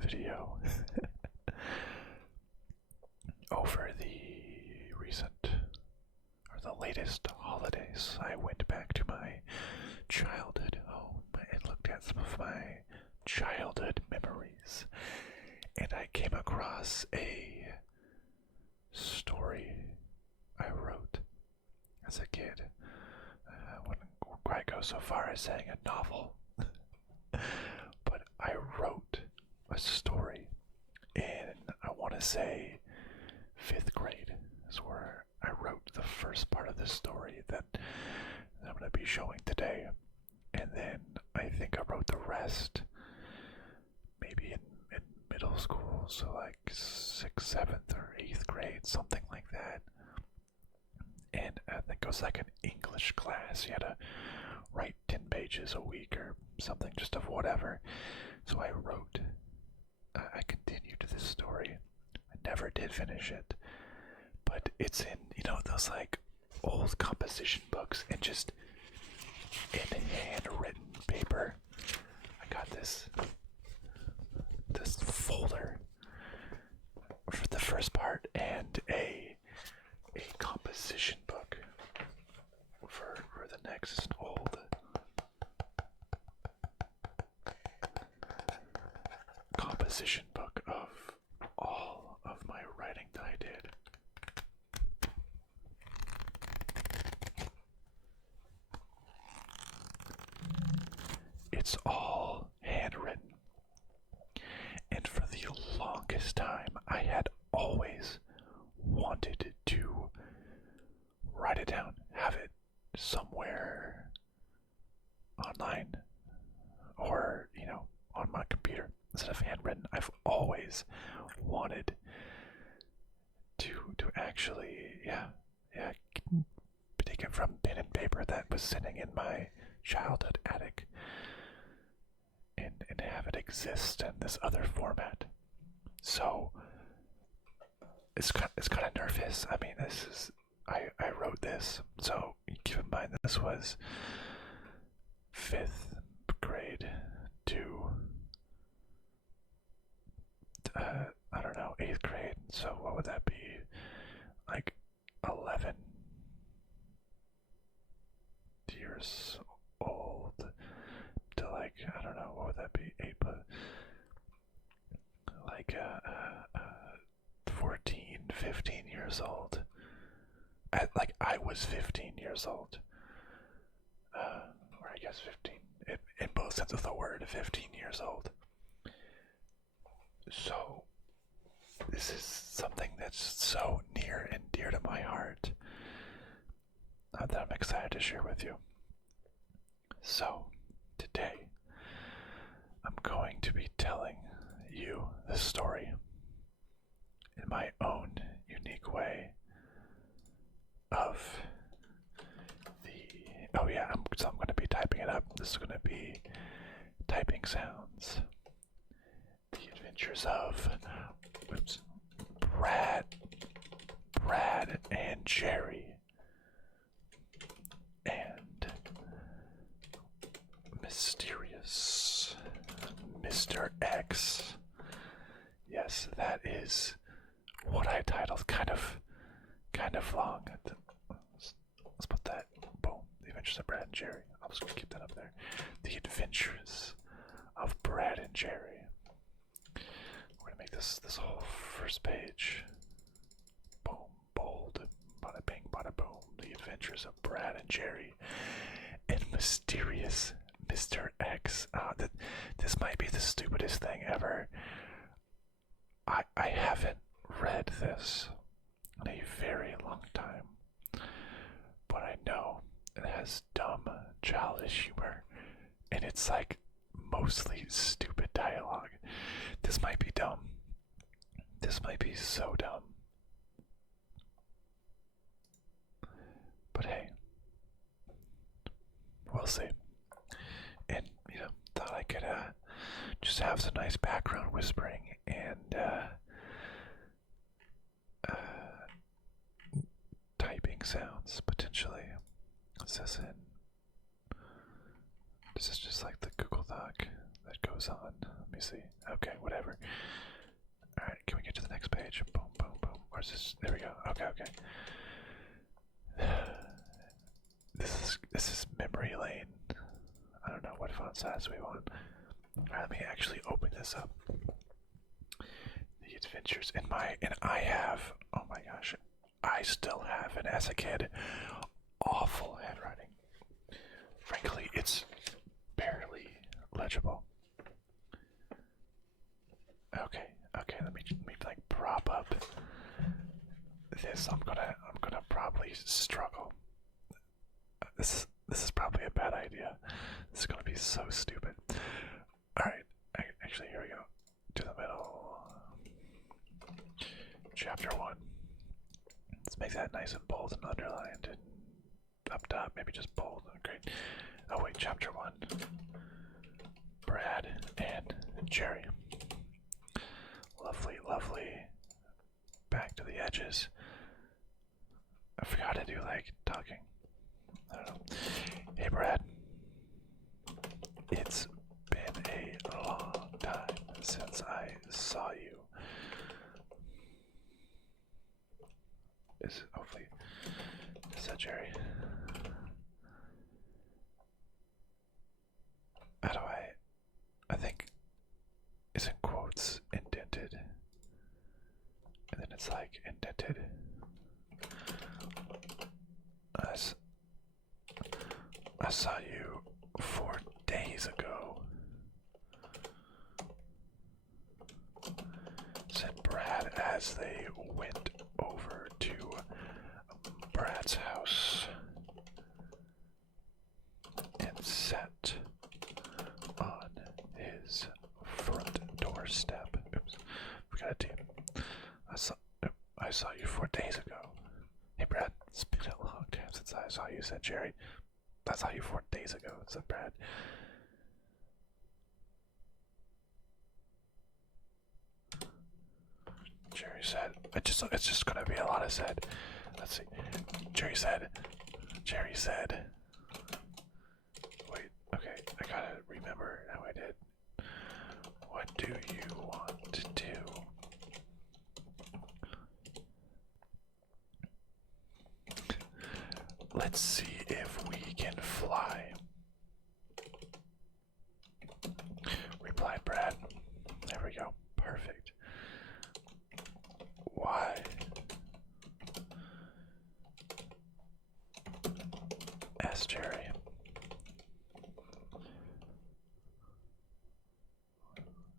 video. Over the recent or the latest holidays, I went back to my childhood home and looked at some of my childhood memories. And I came across a story I wrote as a kid. I wouldn't quite go so far as saying a novel, but I wrote a story in, I want to say, 5th grade is where I wrote the first part of this story that I'm going to be showing today. And then I think I wrote the rest maybe in middle school, so like 6th, 7th, or 8th grade, something like that. And I think it was like an English class. You had to write 10 pages a week or something, just of whatever. So I continued this story. I never did finish it, but it's in, those like old composition books and just in handwritten paper. I got this folder for the first part and a composition book for the next old composition book of all of my writing that I did. It's all handwritten. And for the longest time, I had always wanted to write it down, have it somewhere online or, on my computer instead of handwritten. I've always wanted to actually, take it from pen and paper that was sitting in my childhood attic and have it exist in this other format. So it's kind of nervous. I mean, I wrote this, so keep in mind this was 5th grade to I don't know, 8th grade. So what would that be? Like 11 years old to like, I don't know, what would that be? 8, but like 14, 15 years old. I was 15 years old. Or I guess 15, in both sense of the word, 15 years old. So, this is something that's so near and dear to my heart that I'm excited to share with you. So, today, I'm going to be telling you this story in my own unique way of so I'm going to be typing it up. This is going to be typing sounds. The Adventures of Brad and Jerry and Mysterious Mr. X. Yes, that is what I titled, kind of long. Let's put that. Boom. The Adventures of Brad and Jerry. I'm just gonna keep that up there. The Adventures of Brad and Jerry. We're gonna make this whole first page. Boom, bold. Bada bing, bada boom. The Adventures of Brad and Jerry and Mysterious Mr. X. This might be the stupidest thing ever. I haven't read this in a very long time, but I know it has dumb, childish humor, and it's like mostly stupid dialogue. This might be dumb. This might be so dumb. But hey, we'll see. And, thought I could just have some nice background whispering and typing sounds, potentially. This is just like the Google Doc that goes on. Let me see. Okay, whatever. Alright, can we get to the next page? Boom, boom, boom. Where's this? There we go. Okay, okay. This is memory lane. I don't know what font size we want. Alright, let me actually open this up. The adventures in my, and I have, oh my gosh, I still have, and as a kid, awful handwriting. Frankly, it's barely legible. Okay, okay, let me like prop up this. I'm gonna probably struggle. This is probably a bad idea. This is gonna be so stupid. Alright, actually here we go. To the middle. Chapter 1. Let's make that nice and bold and underlined and up top, maybe just bold. Great. Oh wait, chapter 1. Brad and Jerry. Lovely, lovely. Back to the edges. I forgot to do like talking. I don't know. Hey Brad. It's been a long time since I saw you. Hopefully is that Jerry? How do I think isn't quotes indented? And then it's like indented. I saw you 4 days ago. Said Brad as they went over to Brad's house and sat on his front doorstep. Oops, forgot to. I saw you 4 days ago. Hey Brad, it's been a long time since I saw you, said Jerry. I saw you 4 days ago, said Brad. Jerry said, it's just gonna be a lot of said. Let's see. Jerry said, wait, okay, I gotta remember how I did. What do you want to do? Let's see if we can fly. Replied Brad. There we go. Perfect. Why? Asked Jerry.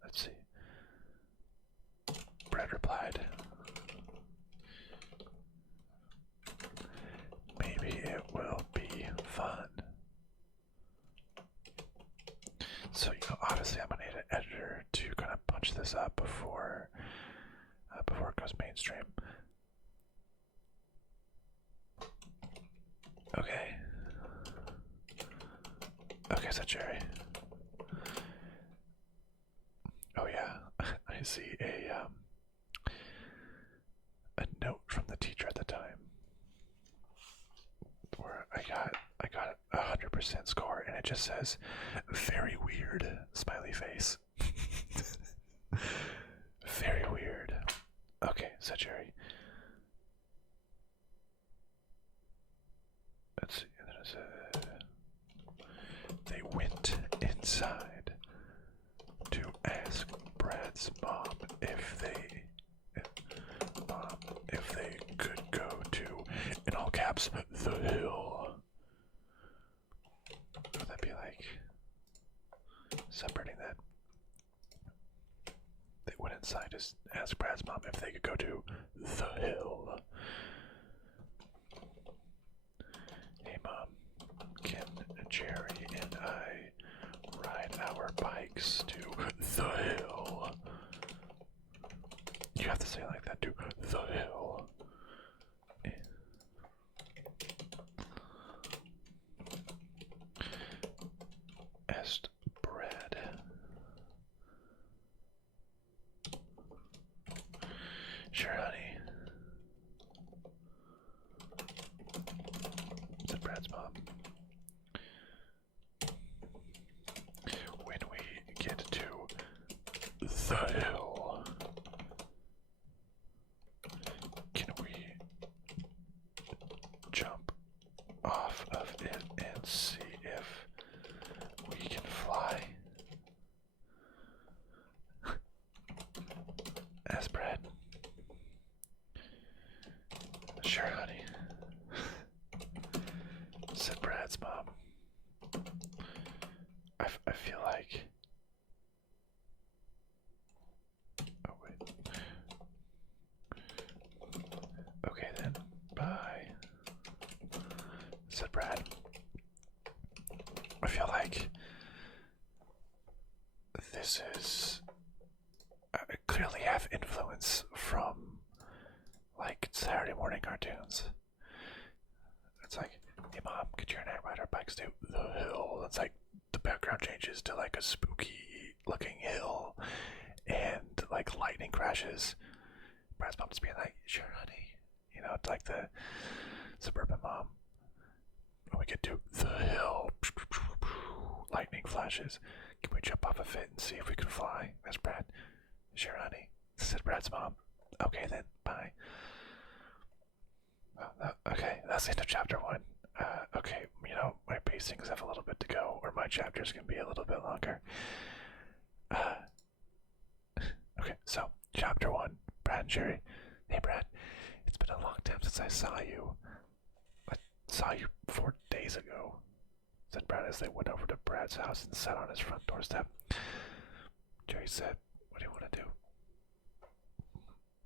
Let's see. Brad replied. Maybe it will be fun. So, obviously I'm gonna need an editor to kind of punch this up before it goes mainstream. Okay. Okay, so Jerry. Oh yeah, I see a note from the teacher at the time where I got 100% score, and it just says very weird smiley face. Very weird. Okay, so Jerry. Let's see. And then it said they went inside to ask Brad's mom if they could go to, in all caps, the hill. Would that be like separating that? They went inside to ask Brad's mom if they could go to the hill. Hey mom, can Jerry and I ride our bikes to the hill? You have to say it like that too. The hill. Asked Brad. Sure, honey. Said Brad's mom. When we get asked Brad. Sure, honey, said Brad's mom. I feel like. Oh, wait. Okay then, bye, said Brad. I feel like this is clearly have influence from like Saturday morning cartoons. It's like, hey mom, could you and I ride our bikes to the hill? It's like the background changes to like a spooky looking hill and like lightning crashes. Brad's mom just being like, sure honey. You know, it's like the suburban mom. When we get to the hill, lightning flashes. Can we jump off of it and see if we can fly? Asked Brad. Sure honey, said Brad's mom. Okay then, bye. Okay, that's the end of chapter 1. Okay, you know, my pacings have a little bit to go, or my chapters can be a little bit longer. Okay, so, chapter 1, Brad and Jerry. Hey Brad, it's been a long time since I saw you. I saw you 4 days ago, said Brad as they went over to Brad's house and sat on his front doorstep. Jerry said, what do you want to do?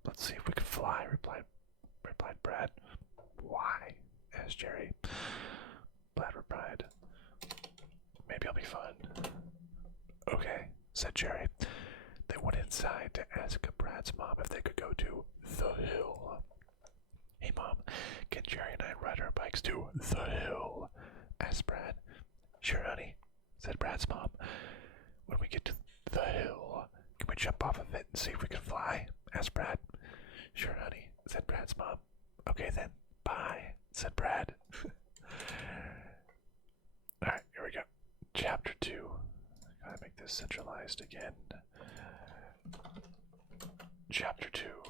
Let's see if we can fly, replied Brad. Why? Asked Jerry. Brad replied, maybe it'll be fun. Okay, said Jerry. They went inside to ask Brad's mom if they could go to the hill. Hey mom, can Jerry and I ride our bikes to the hill? Asked Brad. Sure honey, said Brad's mom. When we get to the hill, can we jump off of it and see if we can fly? Asked Brad. Sure honey, said Brad's mom. Okay then, bye, said Brad. Alright, here we go. Chapter 2. Gotta make this centralized again. Chapter 2.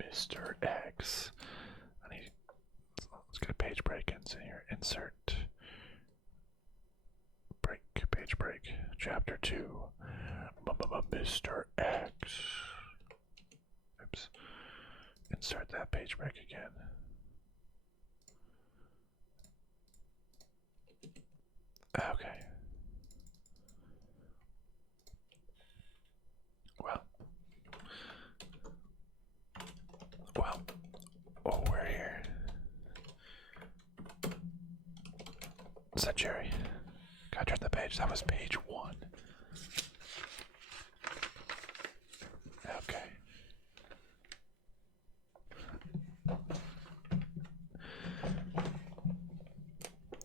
Mr. X. Let's get a page break in here. Insert. Break. Page break. Chapter 2. Mr. X. Oops. Insert that page break again. Okay. Well, oh, we're here, said Jerry. Gotta turn the page. That was page 1. Okay.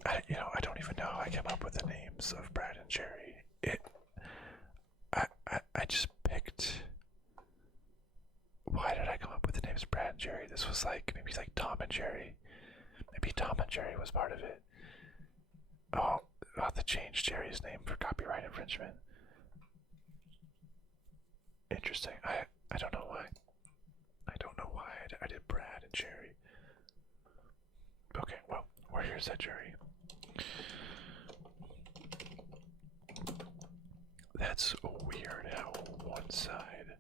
I don't even know how I came up with the names of Brad and Jerry. I just picked. Why did I come up with the names Brad and Jerry? This was like, maybe like Tom and Jerry. Maybe Tom and Jerry was part of it. Oh, I'll have to change Jerry's name for copyright infringement. Interesting. I don't know why. I don't know why I did Brad and Jerry. Okay, well, we're here, said Jerry. That's weird how one side,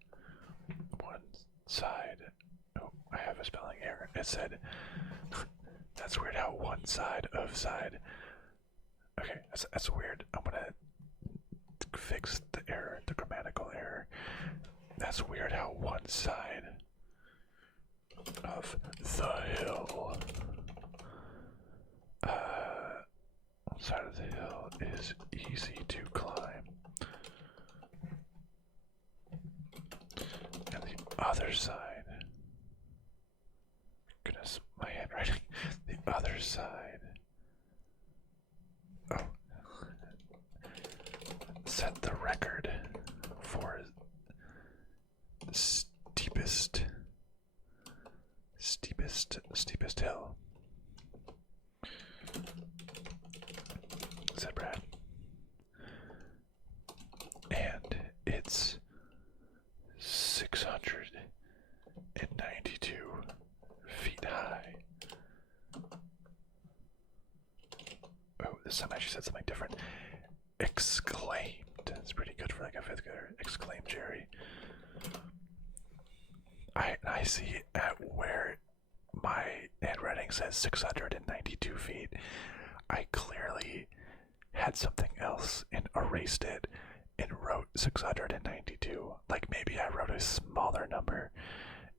oh, I have a spelling error. It said, that's weird how one side of side. Okay, that's weird. I'm gonna fix the error, the grammatical error. That's weird how one side of the hill, one side of the hill is easy to climb, and the other side, goodness, my handwriting, the other side, oh, set the record for steepest hill, said Brad. And it's 692 feet high. Oh, this time I actually said something different. Exclaimed. That's pretty good for like a 5th grader. Exclaimed Jerry. see at where my handwriting says 692 feet, I clearly had something else and erased it and wrote 692. Like maybe I wrote a smaller number,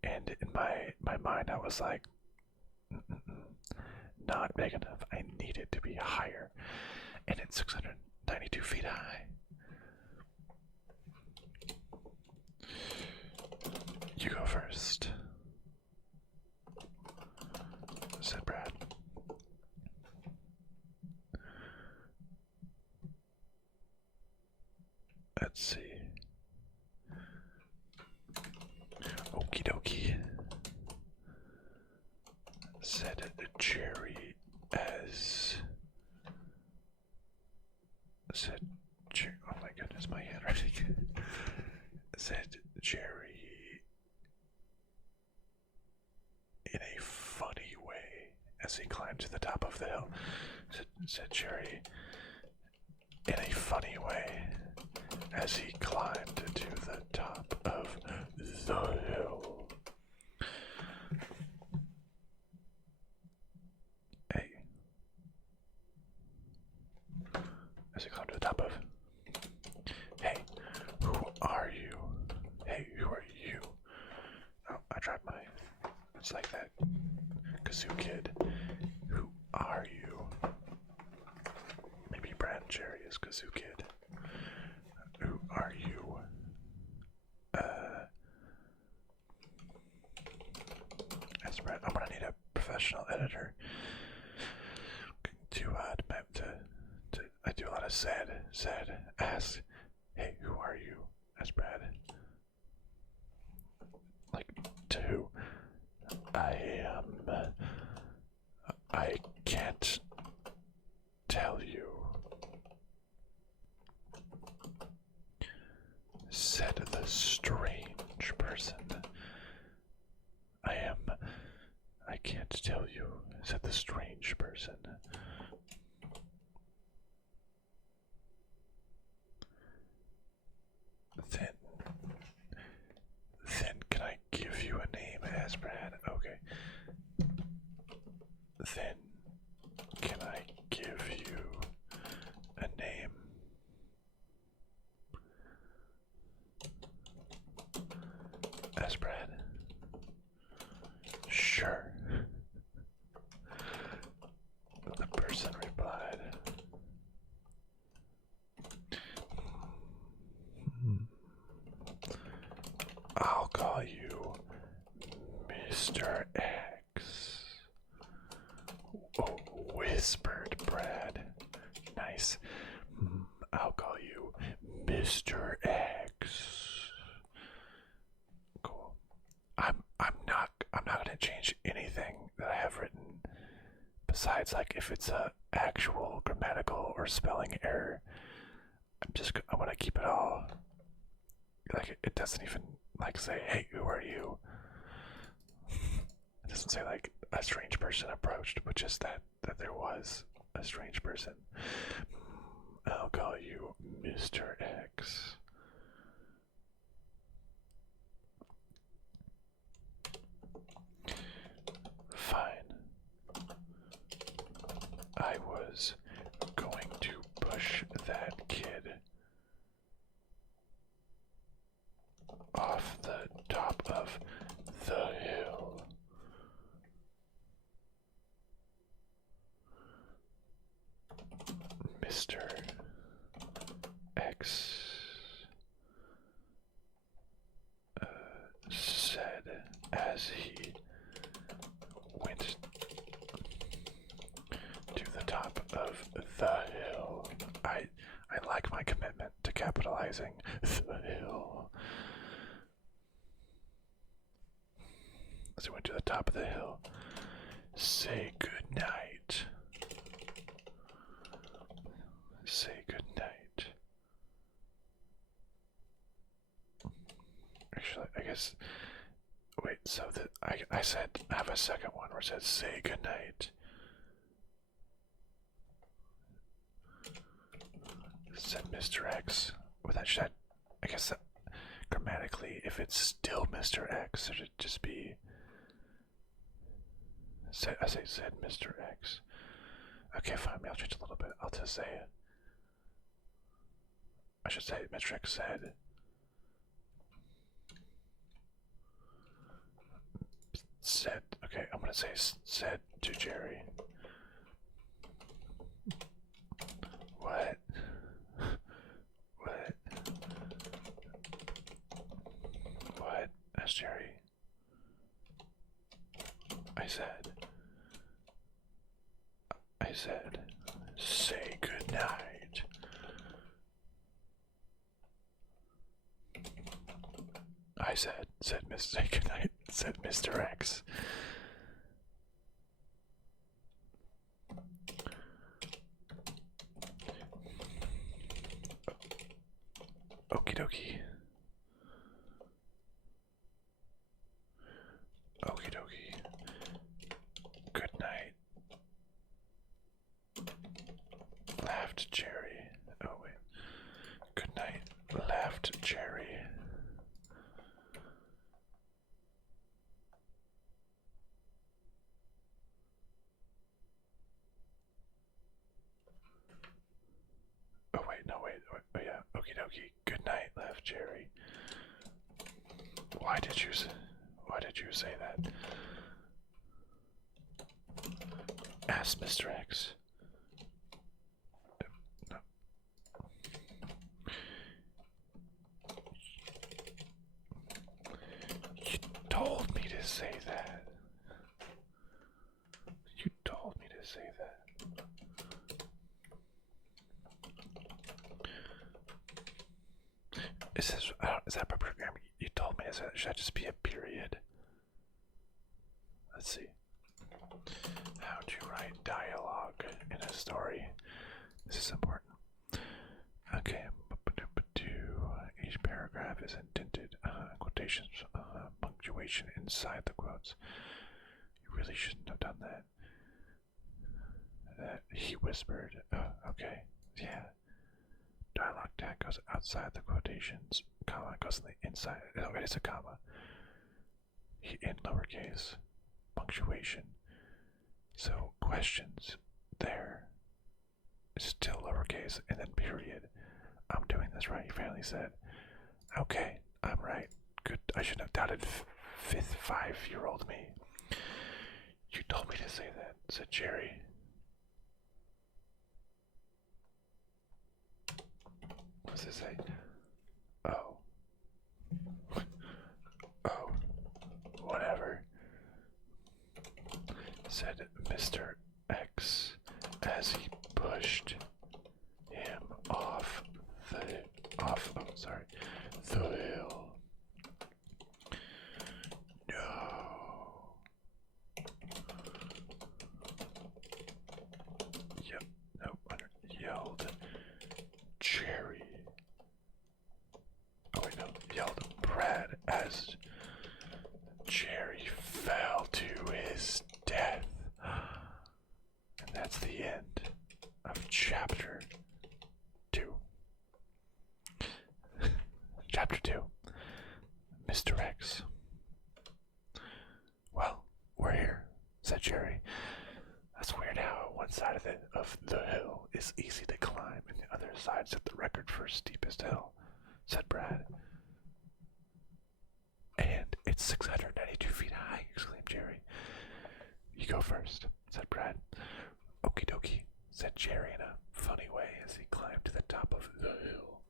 and in my mind I was like, not big enough. I need it to be higher, and it's 692 feet high. You go first, said Brad. Let's see. Okie dokie, said Jerry as. Said Jerry. Oh my goodness, my handwriting. Said Jerry in a funny way as he climbed to the top of the hill. Said Jerry in a funny way as he climbed to the top of the hill. Hey. As he climbed to the top of. Hey, who are you? Hey, who are you? Oh, I dropped my. It's like that. Kazoo Kid. Who are you? Maybe Brad and Jerry is Kazoo Kid. Who are you? That's Brad. I'm gonna need a professional editor to I do a lot of said, ask. Hey, who are you? That's Brad. Like, to who? I can't tell you, said the strange person. I can't tell you, said the strange person. Then can I give you a name? Asked Brad. Okay. Then can I give you a name? Asked Brad. Sure. The person replied. I'll call you Mr. X. Oh, whispered Brad. Nice. I'll call you Mr. X. Cool. I'm not gonna change anything that I have written besides like if it's a actual grammatical or spelling error. I'm gonna keep it all like it doesn't even like say, hey, who are you? It doesn't say like a strange person approached, but just that there was a strange person. I'll call you Mr. X. Fine. I was going to push that kid off the top of the hill. Mr. X said as he went to the top of the hill. I like my commitment to capitalizing the hill. As he went to the top of the hill, say good night. Say good night. Actually, I guess. Wait, so I said I have a second one where it says say good night. Said Mr. X. With that shit, I guess that grammatically, if it's still Mr. X, should it just be I say said Mr. X. Okay, fine, I'll change a little bit. I'll just say I should say Mr. X said, okay, I'm gonna say said to Jerry. What? What? What? Asked Jerry. I said, say good night. Said say good night, said Mr. X. Okie dokie. Okie dokie. Good night. Laughed Jerry. Oh wait. Good night. Laughed Jerry. Oh wait, no wait. Oh yeah. Okie dokie. Good night, laughed Jerry. Why did you say that? Asked Mr. X. No. You told me to say that. You told me to say that. Is that proper grammar? You told me. Should that just be a period? Let's see. How to write dialogue in a story. This is important. Okay. Each paragraph is indented. Quotations, punctuation inside the quotes. You really shouldn't have done that. He whispered. Okay. Yeah. Dialogue tag goes outside the quotations. Comma goes on the inside. Oh, it is a comma. In lowercase. Punctuation. So questions there. Still lowercase and then period. I'm doing this right, he finally said. Okay, I'm right. Good. I shouldn't have doubted 5-year-old me. You told me to say that, said Jerry. What does it say? Oh. Oh. Whatever. Said Mr. X as he pushed him off the hill. No. Yep. No. Yelled Jerry. Oh wait, no. Yelled Brad as Jerry fell to his death. And that's the end of chapter 2. Chapter 2. Mr. X. Well, we're here, said Jerry. That's weird how one side of the hill is easy to climb and the other side set the record for steepest hill, said Brad. And it's 692 feet high, exclaimed Jerry. You go first, said Brad. Okie dokie, said Jerry in a funny way as he climbed to the top of the hill.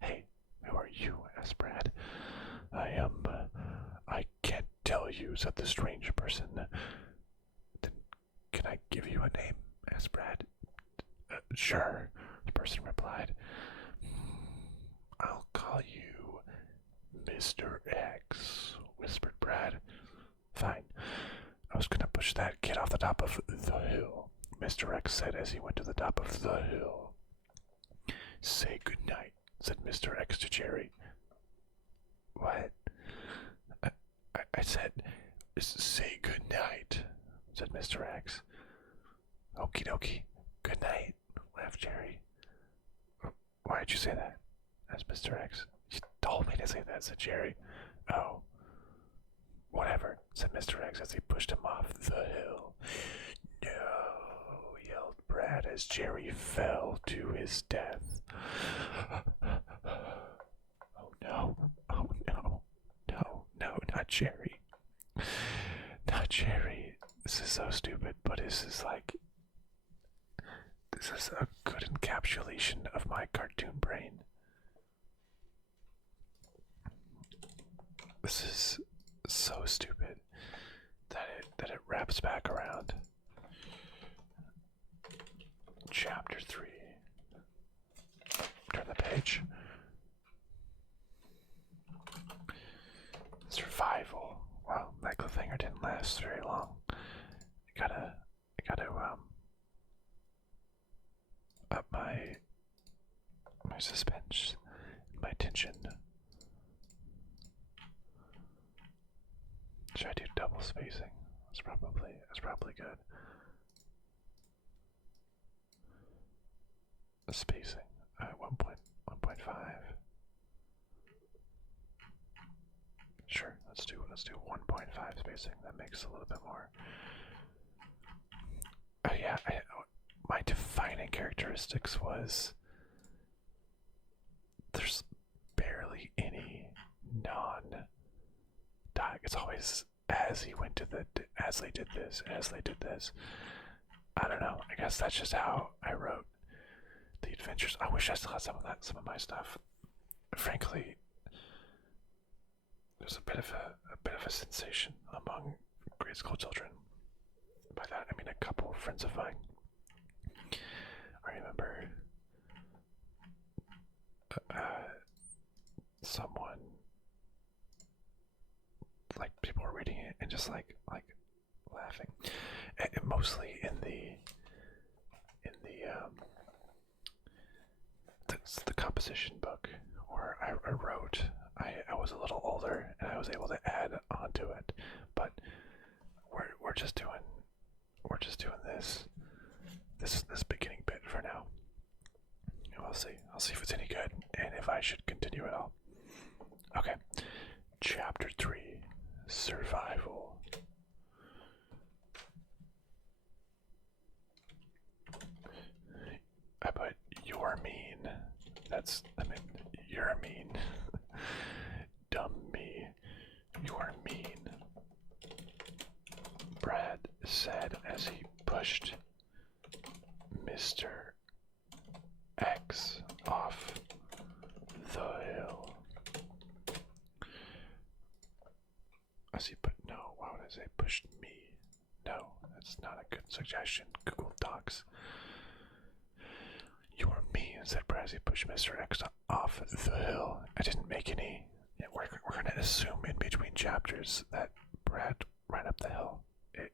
Hey, who are you? Asked Brad. I can't tell you, said the strange person. Then can I give you a name? Asked Brad. Sure, the person replied. I'll call you Mr. X, whispered Brad. Fine. I was gonna push that kid off the top of the hill, Mr. X said as he went to the top of the hill. Say good night, said Mr. X to Jerry. What? I said, say good night, said Mr. X. Okie dokie, good night, laughed Jerry. Why'd you say that? Asked Mr. X. told me to say that, said Jerry. Oh, whatever, said Mr. X as he pushed him off the hill. No, yelled Brad as Jerry fell to his death. Oh no, oh no, no, no, not Jerry. Not Jerry. This is so stupid, but this is a good encapsulation of my cartoon brain. This is so stupid that it wraps back around. Chapter 3. Turn the page. Survival. Well, that cliffhanger didn't last very long. I gotta up my suspense, my tension. Should I do double spacing? That's probably good. Spacing. 1.5. Sure, let's do 1.5 spacing. That makes a little bit more. Oh yeah, my defining characteristics was there's barely any non-dialogue. It's always as he went to the, as they did this. I don't know. I guess that's just how I wrote the adventures. I wish I still had some of my stuff. Frankly, there's a bit of a sensation among grade school children. By that I mean a couple of friends of mine. I remember someone, like, people were reading it and just like laughing, and mostly in the the composition book where I wrote. I was a little older and I was able to add onto it, but we're just doing this beginning bit for now. We'll see. I'll see if it's any good and if I should continue at all. Okay. Chapter 3. Survival. I put you're mean. You're mean. Dumb me. You're mean. Brad said as he pushed Mr. X off the hill. As he put, no, why would I say pushed me? No, that's not a good suggestion. Google Docs. You're mean, said Brad as he pushed Mr. X off the hill. I didn't make any. Yeah, we're going to assume in between chapters that Brad ran up the hill. It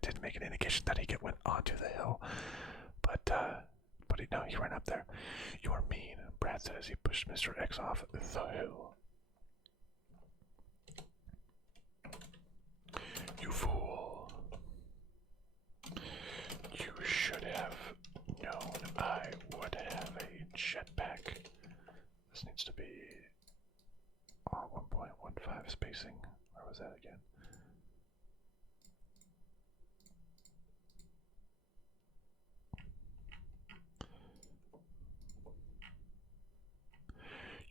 didn't make an indication that he went onto the hill, but he ran up there. You're mean, Brad said as he pushed Mr. X off the hill. You fool. You should have known I would have a jetpack. This needs to be 1.15 spacing. Where was that again?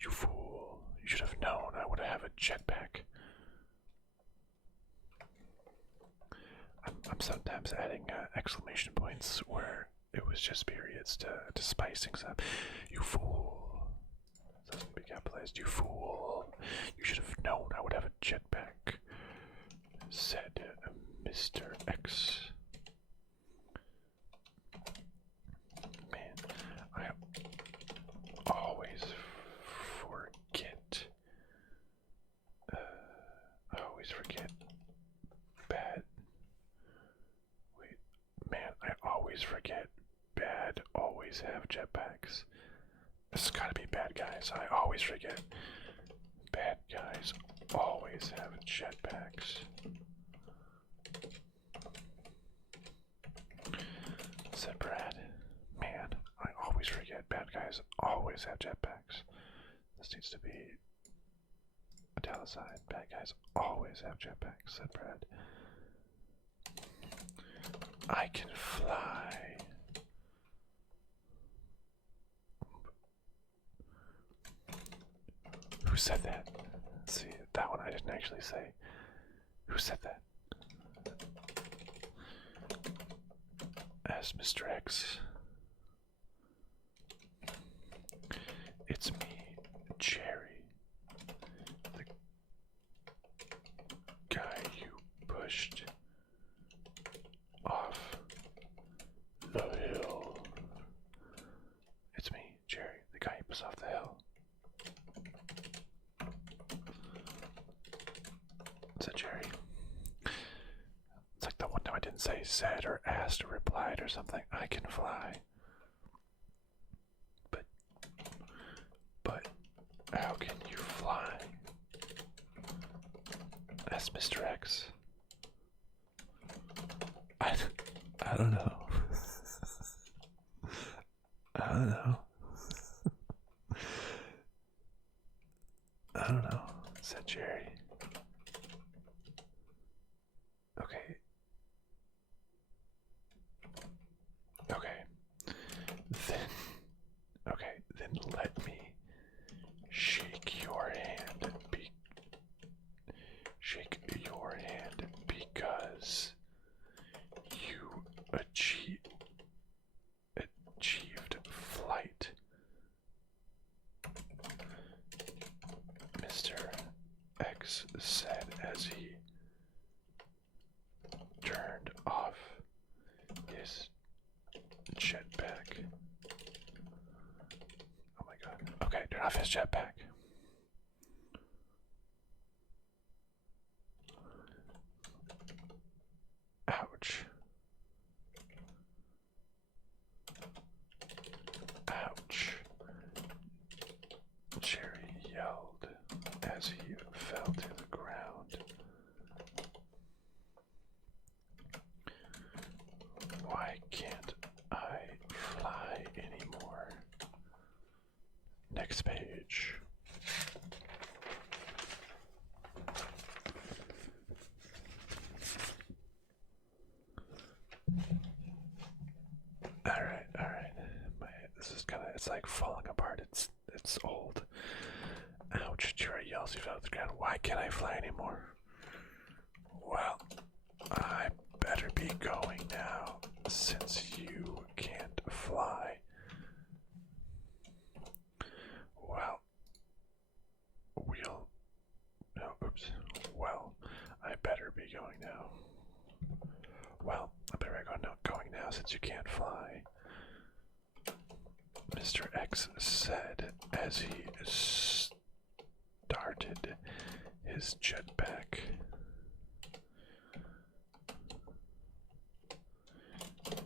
You fool. You should have known I would have a jetpack. I'm sometimes adding exclamation points where it was just periods to spice things up. You fool. It doesn't be capitalized. You fool. You should have known I would have a jetpack, said Mr. X. Man, I always forget. I always forget bad. Wait, man, I always forget bad always have jetpacks. This has gotta be bad guys. I always forget. Bad guys always have jetpacks. Said Brad. Man, I always always forget. Bad guys always have jetpacks. This needs to be italicized. Bad guys always have jetpacks, said Brad. I can fly. Who said that? Let's see, that one I didn't actually say. Who said that? As Mr. X. It's me, Jerry. The guy you pushed off the hill. It's me, Jerry, the guy you pushed off the hill. Said Jerry. It's like the one time I didn't say said or asked or replied or something. I can fly. But how can you fly? Asked Mr. X. I don't know. I don't know. I don't know, said Jerry. Okay. Then let me shake your hand because you achieved flight. Mr. X said as he turned off his jetpack. Oh my god. Okay, turn off his jetpack. Ouch. Ouch. Jerry yelled as he fell to the ground. Why can't I fly anymore? Next page. Alright. This is it's like falling apart. It's old. Ouch, Jerry yells he fell to the ground. Why can't I fly anymore? Well, I better be going now, since you can't fly. Well, I better be going now. Well, I better be going now since you can't fly. Mr. X said as he started his jetpack.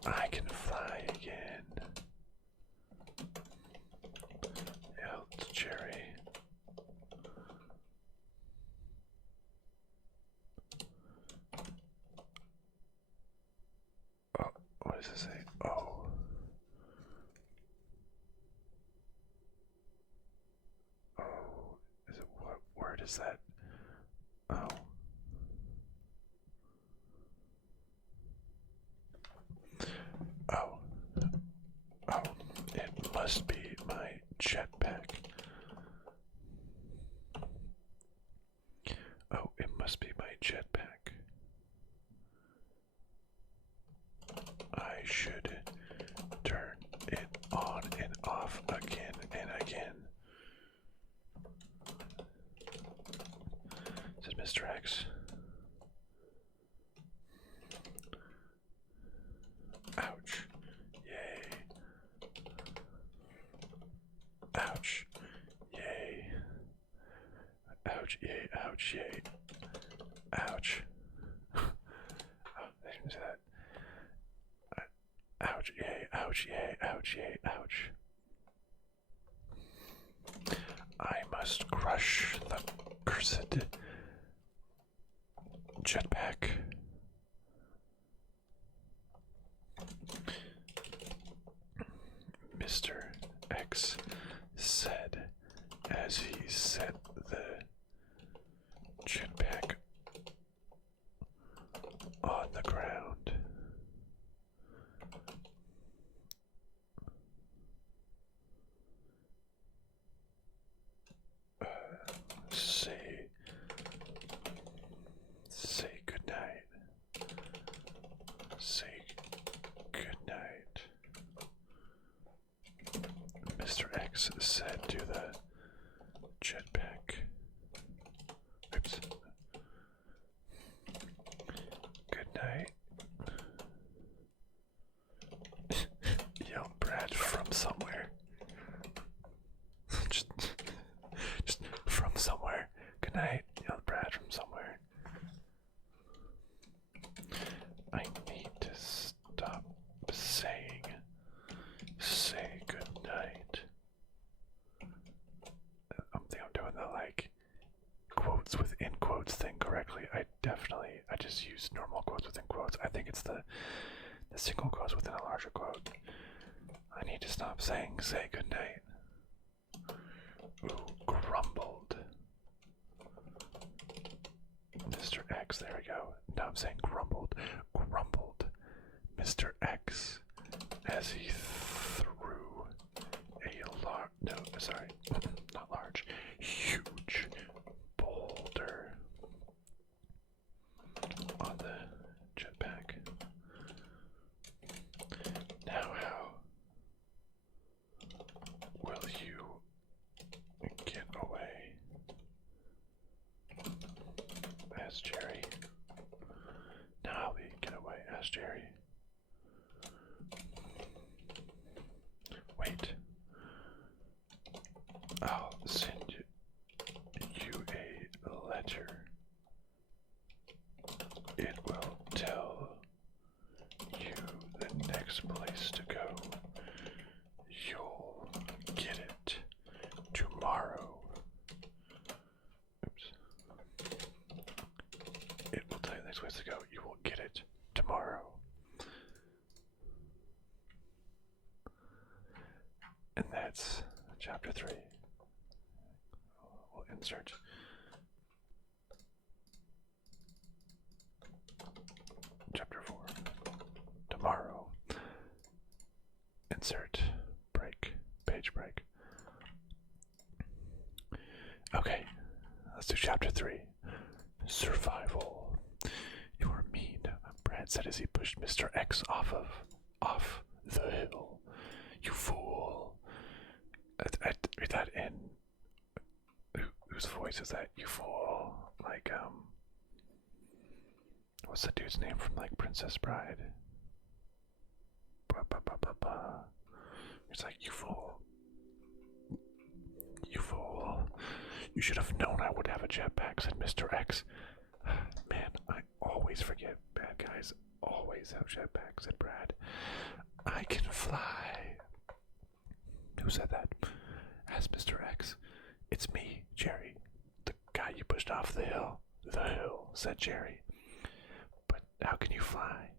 I can fly again. Yelled Jerry. Oh, what does it say? Oh. What word is that? Oh. Oh, it must be my jetpack. Oh, it must be my jetpack. I should turn it on and off again and again, said Mr. X. Ouch. Yay. Ouch. Yay. Ouch. Yay. Ouch. Yay. Ouch. Oh, I didn't say that. Ouch. Yay. Ouch. Yay. Ouch. Yay. Ouch. I must crush the cursed jetpack. Mr. as he set the jetpack on the ground. Say goodnight. Say goodnight. Mr. X said to the jetpack. Oops. Good night. Yelled Brad from somewhere. just from somewhere. Good night. Yelled Brad from somewhere. I need to stop saying say good night. I think I'm doing the like quotes within quotes thing correctly. I just use normal quotes within quotes. I think it's the single quotes within a larger quote. I need to stop saying say good night. Ooh, grumbled. Mr. X, there we go. Now I'm saying grumbled. Grumbled. Mr. X as he threw a large, no, sorry, not large, huge boulder on the jetpack. Now how will you get away? Asked Jerry. Now how will you get away? Asked Jerry. Wait. I'll send you a letter. It will tell you the next place to go. You'll get it tomorrow. Oops. It will tell you the next place to go. You will get it tomorrow. And that's chapter 3. We'll insert chapter 4. Tomorrow. Insert break. Page break. Okay, let's do chapter 3. Survival. You're mean, Brad said as he pushed Mr. X off the hill. You fool. I read that in whose voice is that? You fool. Like what's the dude's name from like Princess Bride? It's like, you fool. You fool. You should have known I would have a jetpack, said Mr. X. Man, I always forget bad guys always have jetpacks, said Brad. I can fly. Who said that? Asked Mr. X. It's me, Jerry. The guy you pushed off the hill. The hill, said Jerry. But how can you fly?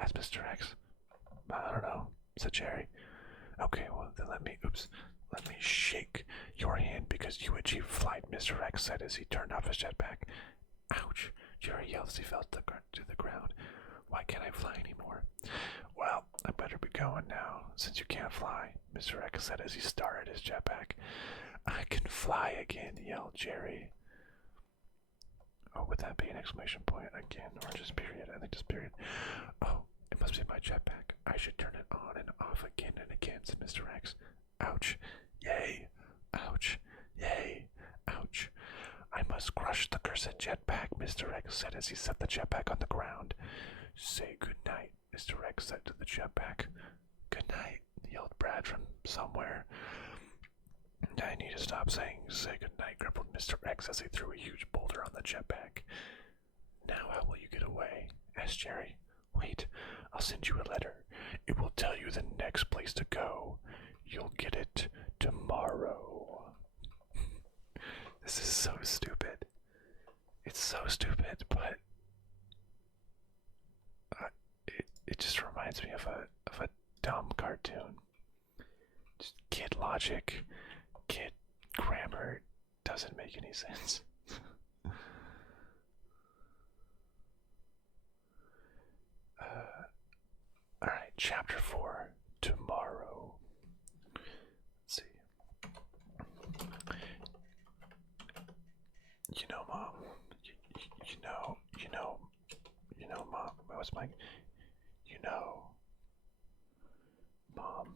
Asked Mr. X. I don't know, said Jerry. Okay, well then let me shake your hand because you achieved flight, Mr. X said as he turned off his jetpack. Ouch, Jerry yelled as he fell to the ground. Why can't I fly anymore? Well, I better be going now, since you can't fly, Mr. X said as he started his jetpack. I can fly again, yelled Jerry. Oh, would that be an exclamation point again, or just period? I think just period. Oh, it must be my jetpack. I should turn it on and off again and again, said Mr. X. Ouch. Yay. Ouch. Yay. Ouch. I must crush the cursed jetpack, Mr. X said as he set the jetpack on the ground. Say good night, Mr. X said to the jetpack. Good night, yelled Brad from somewhere. I need to stop saying say good night, grumbled Mr. X as he threw a huge boulder on the jetpack. Now how will you get away? Asked Jerry. Wait, I'll send you a letter. It will tell you the next place to go. You'll get it tomorrow. This is so stupid. It's so stupid, but it just reminds me of a dumb cartoon. Just kid logic, kid grammar, doesn't make any sense. Alright, chapter 4. Tomorrow. Let's see. You know, Mom. You know, Mom. What's my... You know. Mom.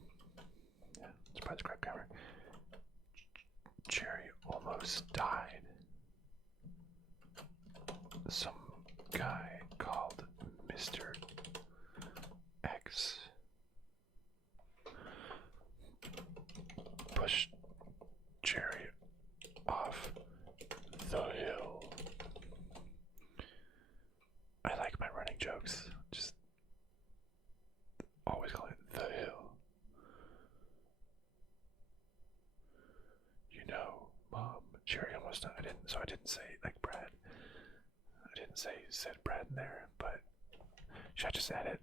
Yeah, it's probably the correct grammar. Jerry almost died. Some guy called Mr. X pushed Jerry off the hill. I like my running jokes. Just always call it the hill. You know, Mom, Jerry almost died. I didn't say like Brad. I didn't say said Brad in there, but should I just add it?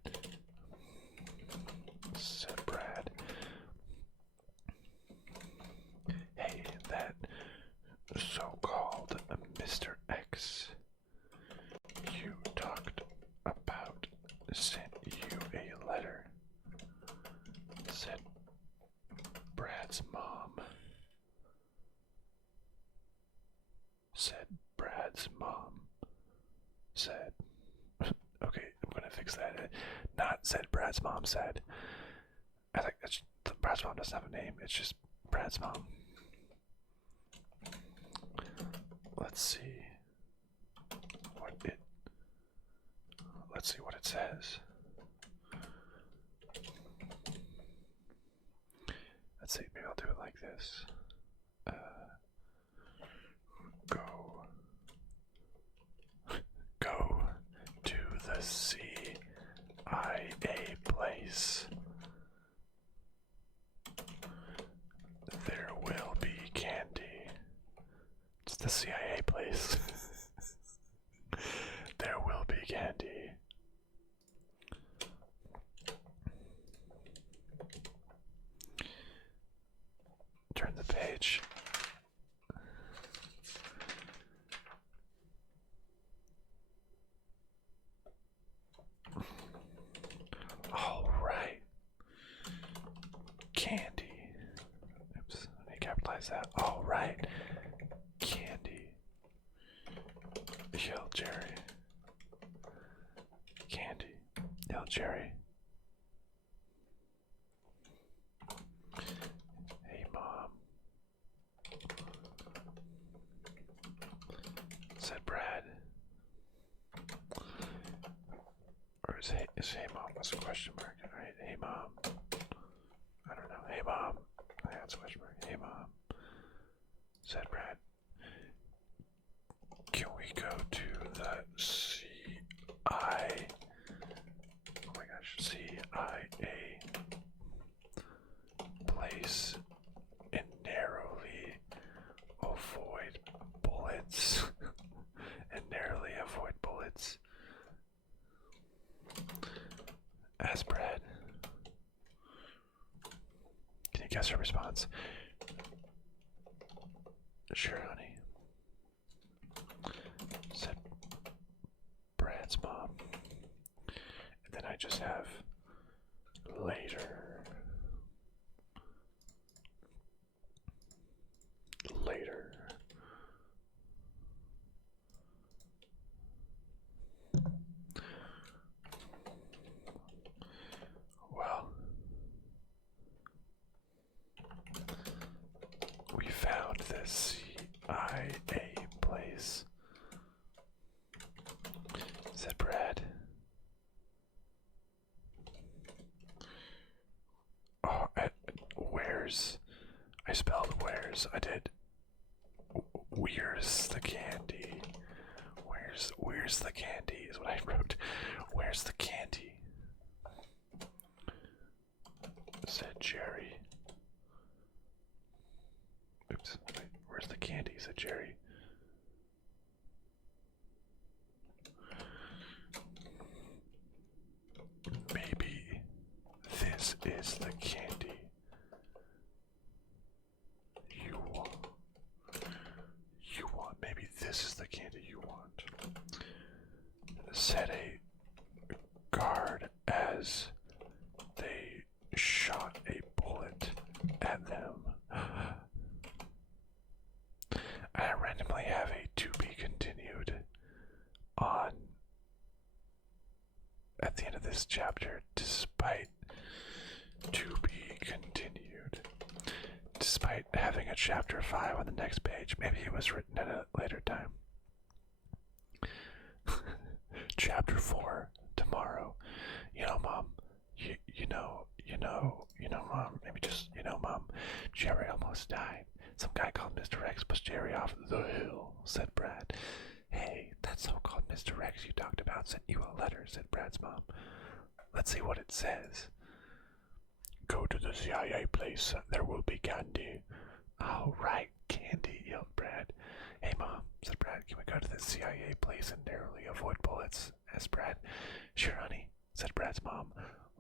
Said Brad. Hey, that so-called Mr. X you talked about sent you a letter. Said Brad's mom. Said Brad's mom. Said. Okay, I'm gonna fix that. Not said Brad's mom said. I think that's Brad's mom doesn't have a name. It's just Brad's mom. Let's see what it. Let's see what it says. Let's see. Maybe I'll do it like this. Go to the CIA place. There will be candy. It's the CIA place. There will be candy. Turn the page. All right. Candy. Oops, let me capitalize that. All right. Candy. Yell, Jerry. Candy. Yell, Jerry. Hey, Mom. Said Brad. Or is hey Mom? That's a question mark. Alright, hey Mom. I don't know. Hey Mom. Yeah, that's a question mark. Hey Mom. Said Brad. Can we go to the CIA? Oh my gosh, CIA place and narrowly avoid bullets. And narrowly avoid bullets. Ask Brad. Can you guess her response? Sure, honey. Said Brad's mom. And then I just have later. Later. Well, we found this CIA place, said Brad. Oh, where's? I spelled where's. I did. Where's the candy? Where's the candy is what I wrote. Where's the candy? Said Jerry. Oops, wait, where's the candy? Said Jerry. Maybe this is the candy this is the candy you want, said a guard as they shot a bullet at them. I randomly have a to be continued on at the end of this chapter, despite to be continued. Despite having a chapter 5 on the next page. Maybe it was written at a later time. Chapter 4 tomorrow. Mom, Mom, maybe just, Mom, Jerry almost died. Some guy called Mr. X pushed Jerry off the hill, said Brad. Hey, that so-called Mr. X you talked about sent you a letter, said Brad's mom. Let's see what it says. Go to the CIA place, there will be candy. All right, candy, yelled Brad. Hey, Mom, said Brad, can we go to the CIA place and narrowly avoid bullets? Asked Brad. Sure, honey, said Brad's mom.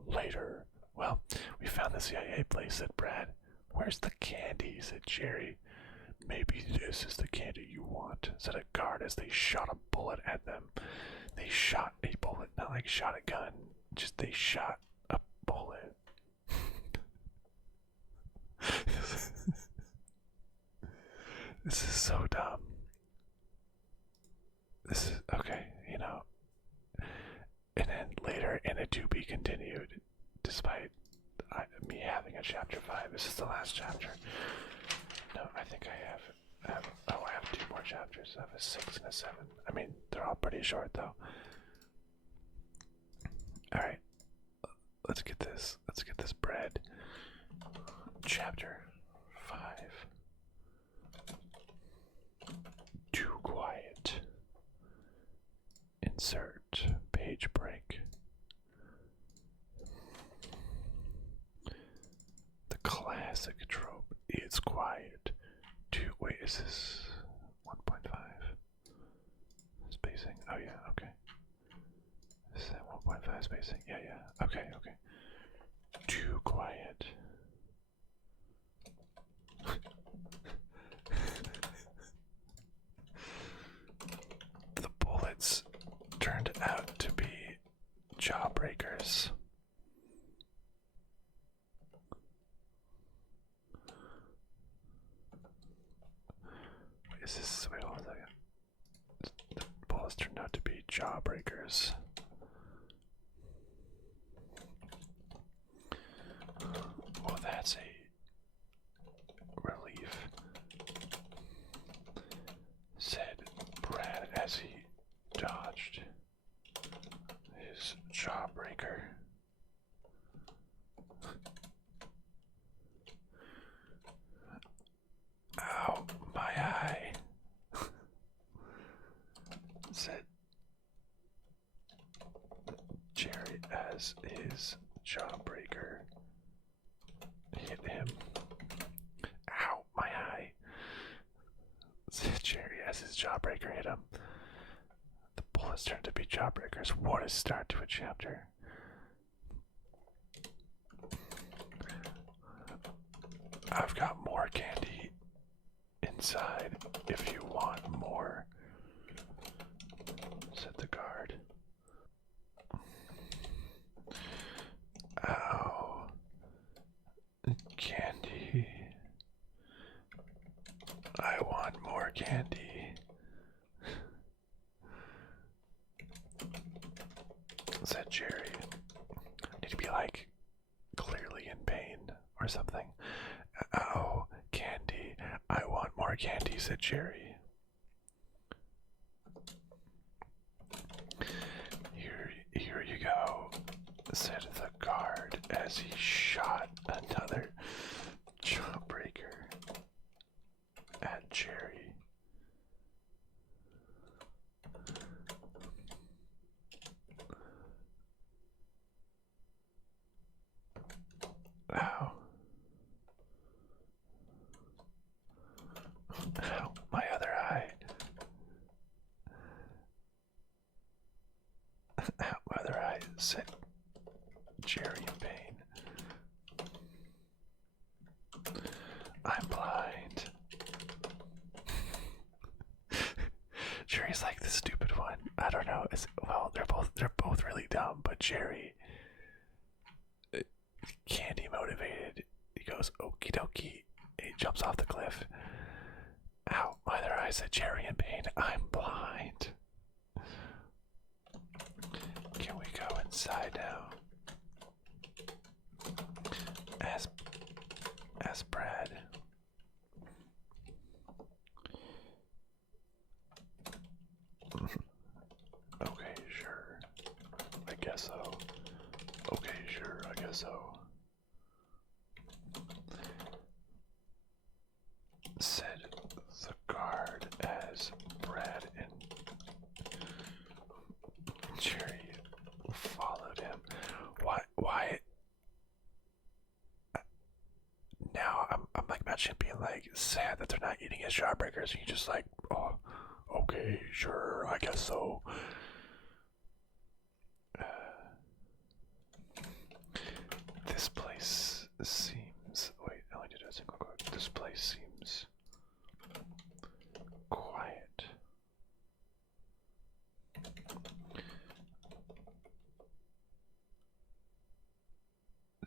Later. Well, we found the CIA place, said Brad. Where's the candy, said Jerry. Maybe this is the candy you want, said a guard as they shot a bullet at them. They shot a bullet, not like shot a gun, just they shot a bullet. This is so dumb. This is, okay, And then later in a to be continued, despite me having a chapter 5. This is the last chapter. No, I think I have 2 more chapters. I have a 6 and a 7. I mean, they're all pretty short though. Alright. Let's get this bread. Chapter 5. Too quiet. Insert page break. The classic trope. It's quiet. Wait, is this 1.5 spacing? Oh yeah, okay. Is that 1.5 spacing? Yeah. Okay. Too quiet. The bullets turned out to be jawbreakers. Wait, hold on a second. The bullets turned out to be jawbreakers. Well, that's a relief, said Brad as he dodged his jawbreaker. Ow, my eye, said Jerry as his jawbreaker hit him. Ow, my eye, said Jerry as his jawbreaker hit him. The bullets turned to be jawbreakers. What a start to a chapter. I've got more candy inside if you want more, said the guard. Ow. Candy. I want more candy, said Jerry. Need to be like clearly in pain or something. Oh, candy. I want more candy, said Jerry. Here you go, said the guard as he shot another jawbreaker at Jerry. Ow. Ow, my other eye. Ow, my other eye, said Jerry in pain. I'm blind. Jerry's like the stupid one. I don't know. Well, they're both really dumb, but Jerry, candy motivated. He goes okie dokie. He jumps off the cliff. Ow, my other eye, said Jerry in pain. I'm blind. Can we go inside now? As Brad. Okay, sure. I guess so. Okay, sure, I guess so. Said the guard as Brad and Jerry followed him. Why? Now I'm like imagining being like sad that they're not eating his jawbreakers, and you just like, oh, okay, sure, I guess so. This place seems. Wait, I only did a single quote. This place seems quiet.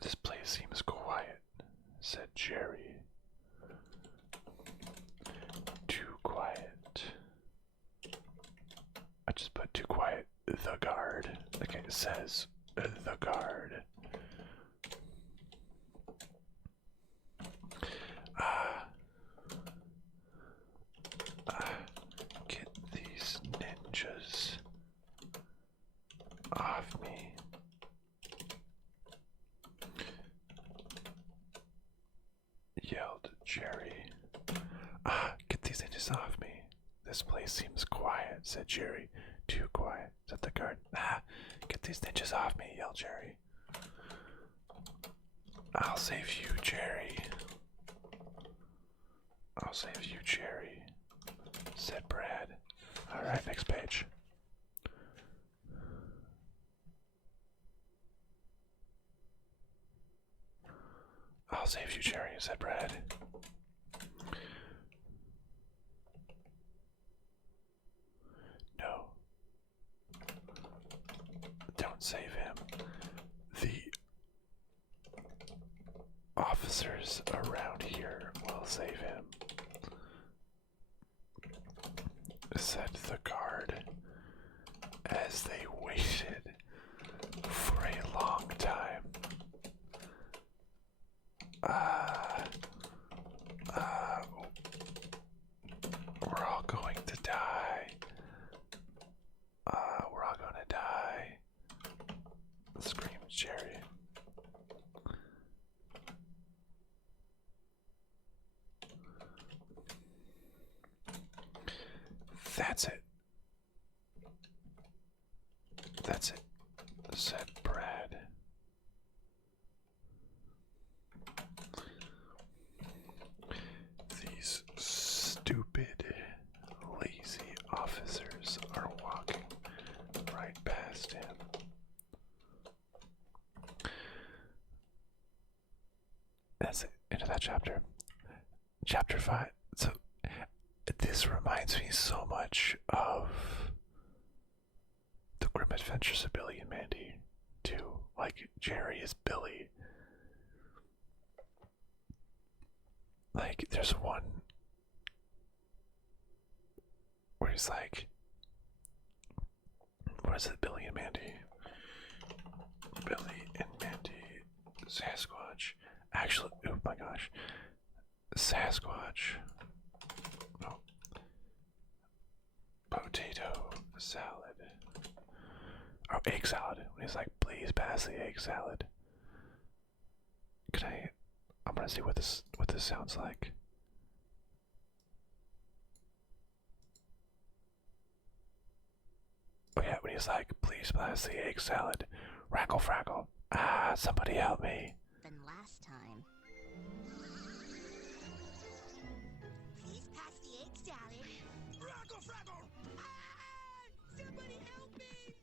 This place seems quiet, said Jerry. Too quiet. I just put too quiet. The guard. Okay, it says the guard. Get these ninjas off me. Yelled Jerry. Get these ninjas off me. This place seems quiet, said Jerry. Too quiet, said the guard. Get these ninjas off me, yelled Jerry. I'll save you, Jerry. I'll save you, Jerry, said Brad. Alright, next page. I'll save you, Jerry, said Brad. No. Don't save him. The officers around here will save him, said the guard, as they waited for a long time. We're all going to die. We're all gonna die, screamed Jerry. That's it. That's it, said Brad. These stupid, lazy officers are walking right past him. That's it. Into that chapter. Chapter 5. So, this reminds me so much of The Grim Adventures of Billy and Mandy, too. Like, Jerry is Billy. Like, there's one where he's like, what is it, Billy and Mandy? Billy and Mandy, Sasquatch. Actually, oh my gosh. Sasquatch. No. Potato salad. Or egg salad. When he's like, please pass the egg salad. I'm gonna see what this sounds like. Oh yeah, when he's like, please pass the egg salad. Rackle frackle. Somebody help me. Than last time. Please pass the egg salad. Rackle frackle. Somebody help me.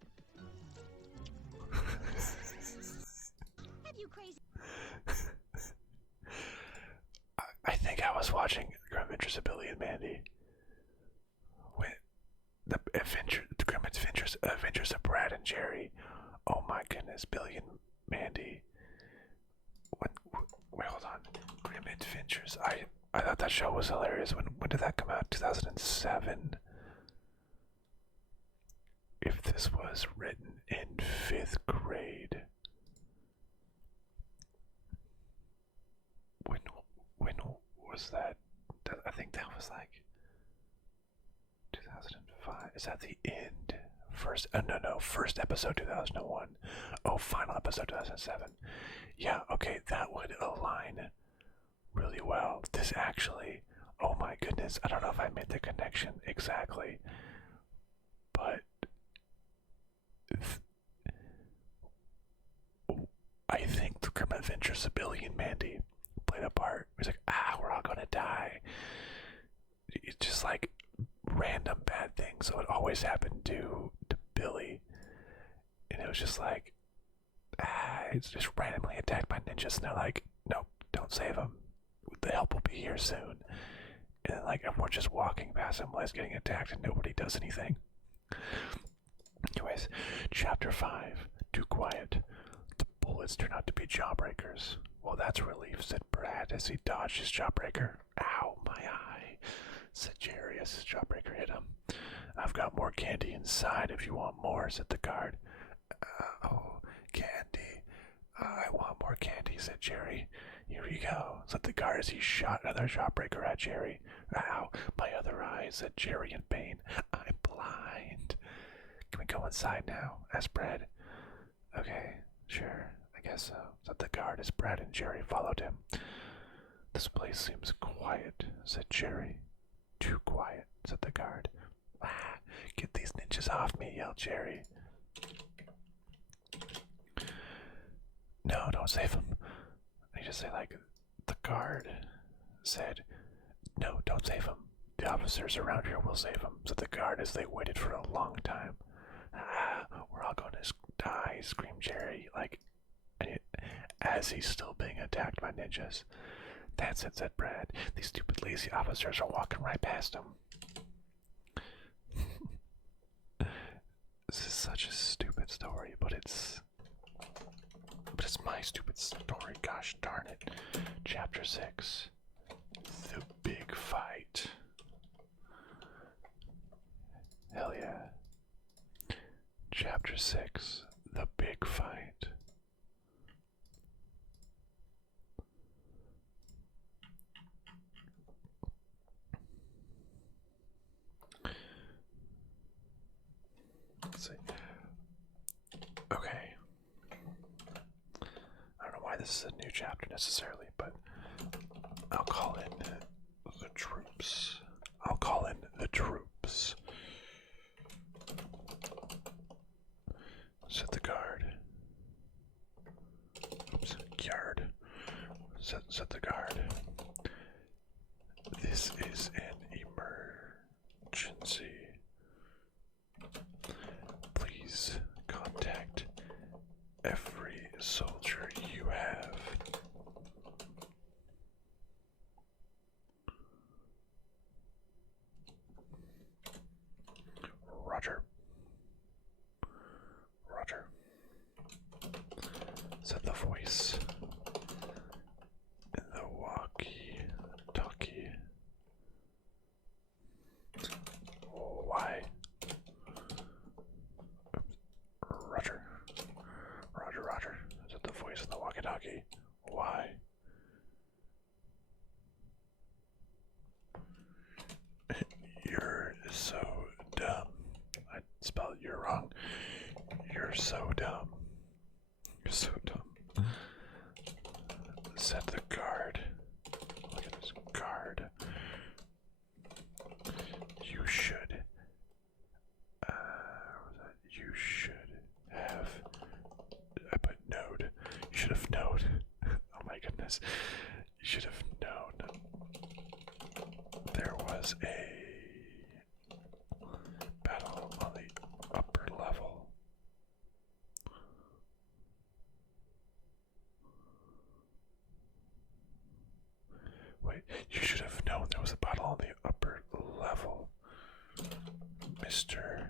Have you crazy? I think I was watching Grim Adventures of Billy and Mandy when The Grim Adventures of Brad and Jerry. Oh my goodness, Billy and Mandy. What? Wait, hold on. Grim Adventures. I thought that show was hilarious. When did that come out? 2007. If this was written in 5th grade, when was that? I think that was like 2005. Is that the end? First episode 2001. Oh, final episode 2007. Yeah, okay, that would align really well. This actually, oh my goodness, I don't know if I made the connection exactly, but I think the Grim Adventures of Billy and Mandy played a part. It was like, we're all gonna die. It's just like random bad things that would always happen to Billy. And it was just like, it's just randomly attacked by ninjas. And they're like, nope, don't save him. The help will be here soon. And then, like, everyone's just walking past him while he's getting attacked and nobody does anything. Anyways, chapter 5, Too Quiet. The bullets turn out to be jawbreakers. Well, that's a relief, said Brad as he dodged his jawbreaker. Ow, my eye, said Jerry as his jawbreaker hit him. I've got more candy inside if you want more, said the guard. Oh, candy. I want more candy, said Jerry. Here you go, said the guard as he shot another jawbreaker at Jerry. Ow, my other eye, said Jerry in pain. I'm blind. Can we go inside now? Asked Brad. Okay, sure, I guess so, said the guard as Brad and Jerry followed him. This place seems quiet, said Jerry. Too quiet, said the guard. Get these ninjas off me, yelled Jerry. No, don't save him. I just say, like, the guard said, no, don't save him. The officers around here will save him, said the guard as they waited for a long time. We're all going to die, screamed Jerry, like, as he's still being attacked by ninjas. That's it, said Brad. These stupid lazy officers are walking right past him. This is such a stupid story, but it's my stupid story, gosh darn it. Chapter 6, The Big Fight. Hell yeah. Chapter 6, The Big Fight. Let's see. Okay. I don't know why this is a new chapter necessarily, but I'll call in the troops. Said the guard. Oops, yard. Said the guard. This is an emergency. Please contact every soldier you have. Roger. Roger, said the voice in the walkie-talkie. Why? Roger. Roger, Roger, said the voice in the walkie-talkie. Why? You're so dumb. I spelled you're wrong. You're so dumb. You're so dumb, said the guard. Look at this guard. You should. You should have. I put node. You should have known. Oh my goodness. You should have known. There was a battle on the upper level. Mr.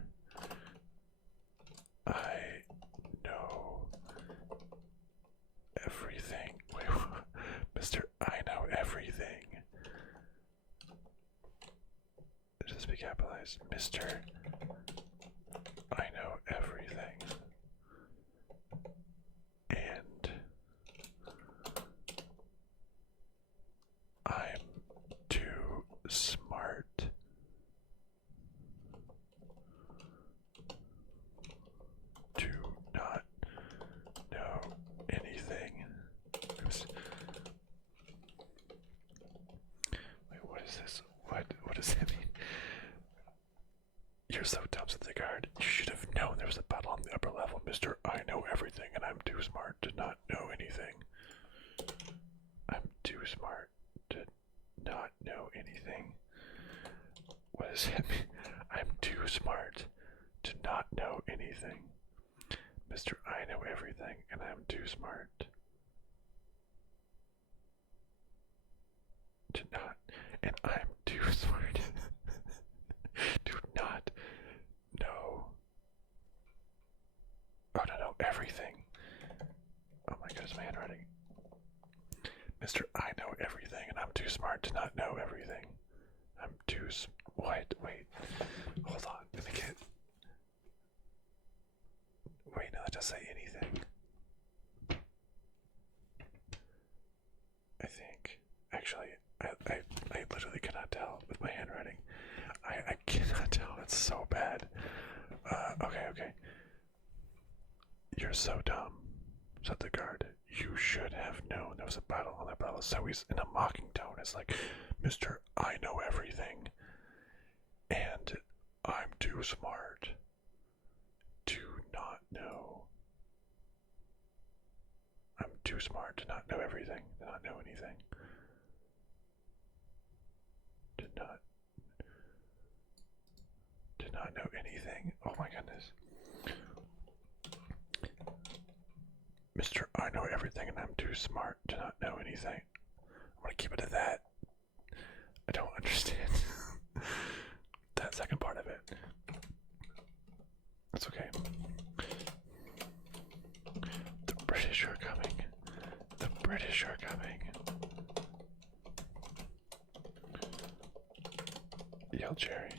I know everything. Wait, Mr. I know everything. Does this be capitalized? Mr. I know everything. And I'm too smart to not know anything. Oops. Wait, what is this? What does that mean? You're so dumb, said the guard. You should have known there was a battle on the upper level, Mr. I know everything, and I'm too smart to not know anything. I'm too smart to not know anything. What does that mean? I'm too smart to not know anything. Mr. I know everything, and I'm too smart to not, and I'm too smart to not know. Oh, to know everything. Oh my goodness, my handwriting. Mr. I know everything, and I'm too smart to not know everything. I'm too what? Wait. Hold on. Let me get. Wait, no, that doesn't say anything. I think. Actually, I literally cannot tell with my handwriting. I cannot tell. It's so bad. Okay. You're so dumb, said the guard. You should have known there was a battle on that battle. So he's in a mocking tone. It's like, Mr. I know everything. And I'm too smart to not know. I'm too smart to not know everything, to not know anything. To not know anything. Oh my goodness. Mr. I know everything and I'm too smart to not know anything. I'm gonna keep it at that. I don't understand that second part of it. That's okay. The British are coming. The British are coming. Yelled Jerry.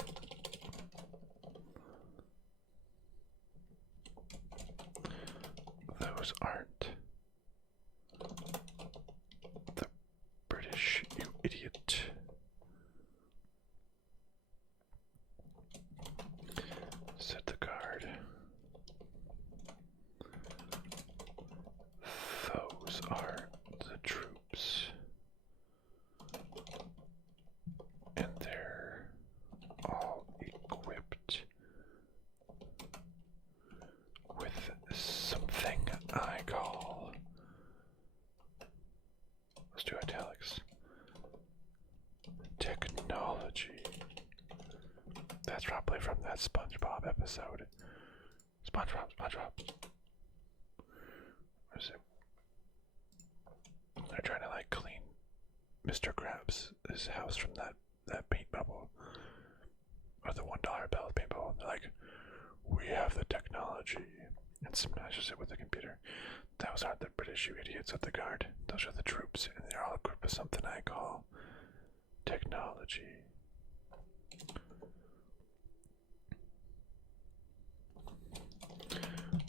Those aren't the British, you idiot. Said the guard. Those are the troops. And they're all equipped with something I call, let's do italics, technology. That's probably from that SpongeBob episode. SpongeBob. What is it? They're trying to like clean Mr. Krabs' his house from that paint bubble. Or the $1 bill paint bubble. They're like, we have the technology. And smashes it with the computer. Those aren't the British, you idiots, at the guard. Those are the troops, and they're all equipped with something I call technology.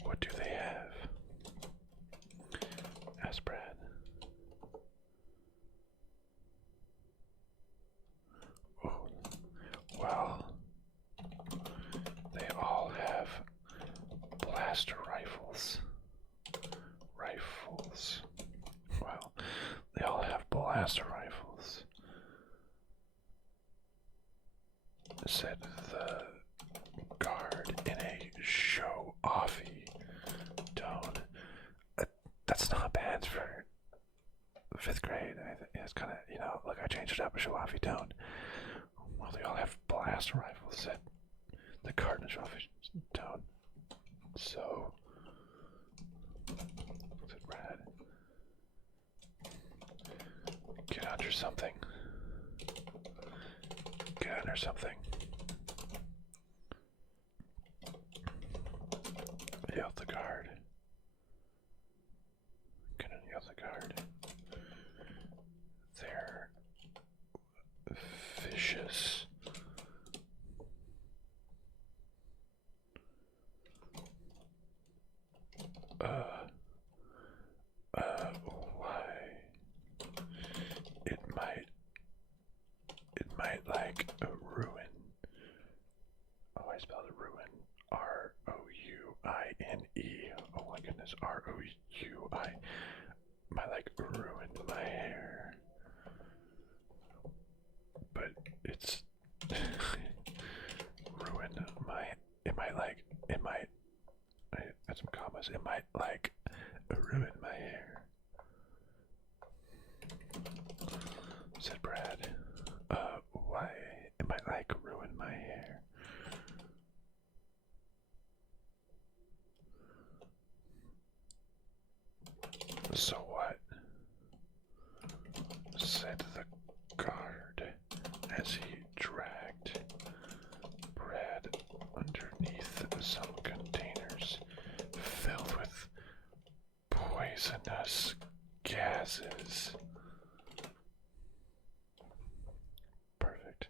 What do they have? Asked Brad. Oh, well, they all have blaster rifles. Well, they all have blaster rifles. Said the guard in a show-offy tone. That's not bad for 5th grade. It's kind of, like I changed it up, a show-offy tone. Well, they all have blaster rifles, said the guard in a show-offy tone. So, said Brad, get under something. Get under something. is R-O-U-I. Might like ruin my hair. But it's ruin my, it might like, it might, I add some commas, it might like ruin my hair. Said Brad. Why? It might like ruin my hair. So what? Said the guard as he dragged Brad underneath some containers filled with poisonous gases. Perfect.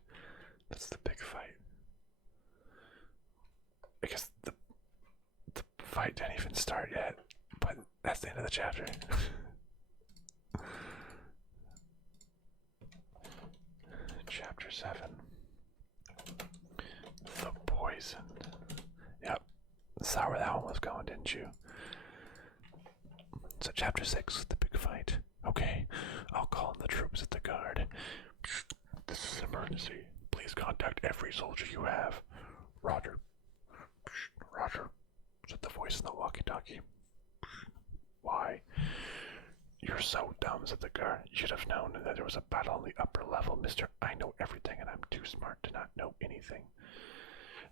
That's the big fight. I guess the fight didn't even start yet, but that's the end of the chapter. Chapter 7. The poison. Yep. Saw where that one was going, didn't you? So chapter 6, the big fight. Okay, I'll call in the troops at the guard. This is an emergency. Please contact every soldier you have. Roger. Roger, said the voice in the walkie-talkie. Why? You're so dumb, said the guard. You should have known that there was a battle on the upper level, mister. I know everything, and I'm too smart to not know anything.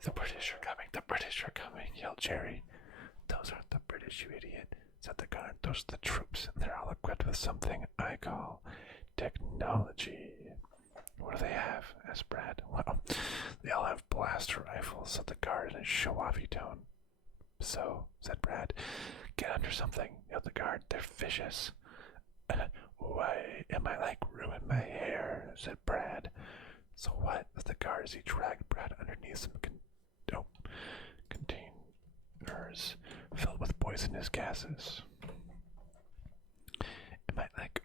The British are coming, the British are coming, yelled Jerry. Those aren't the British, you idiot, said the guard. Those are the troops, and they're all equipped with something I call technology. What do they have? Asked Brad. Well, they all have blaster rifles, said the guard in a show-offy tone. So, said Brad, get under something, yelled the guard. They're vicious. Why am I like ruin my hair? Said Brad. So what? Said the guard as he dragged Brad underneath some containers filled with poisonous gases. It might like,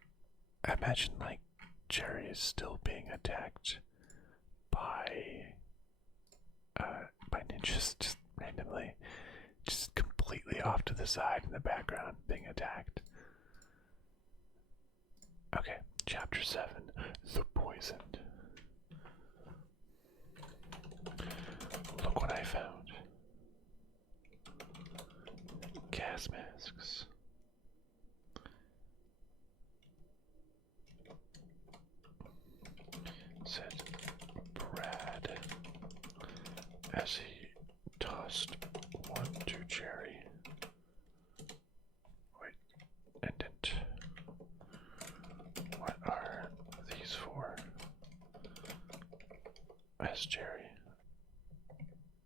I imagine like Jerry is still being attacked by ninjas just randomly, just completely off to the side in the background being attacked. Okay, chapter 7, The Poisoned. Look what I found. Gas masks. Said Brad as he tossed one to Jerry. Wait, and didn't. What are these for? Asked Jerry.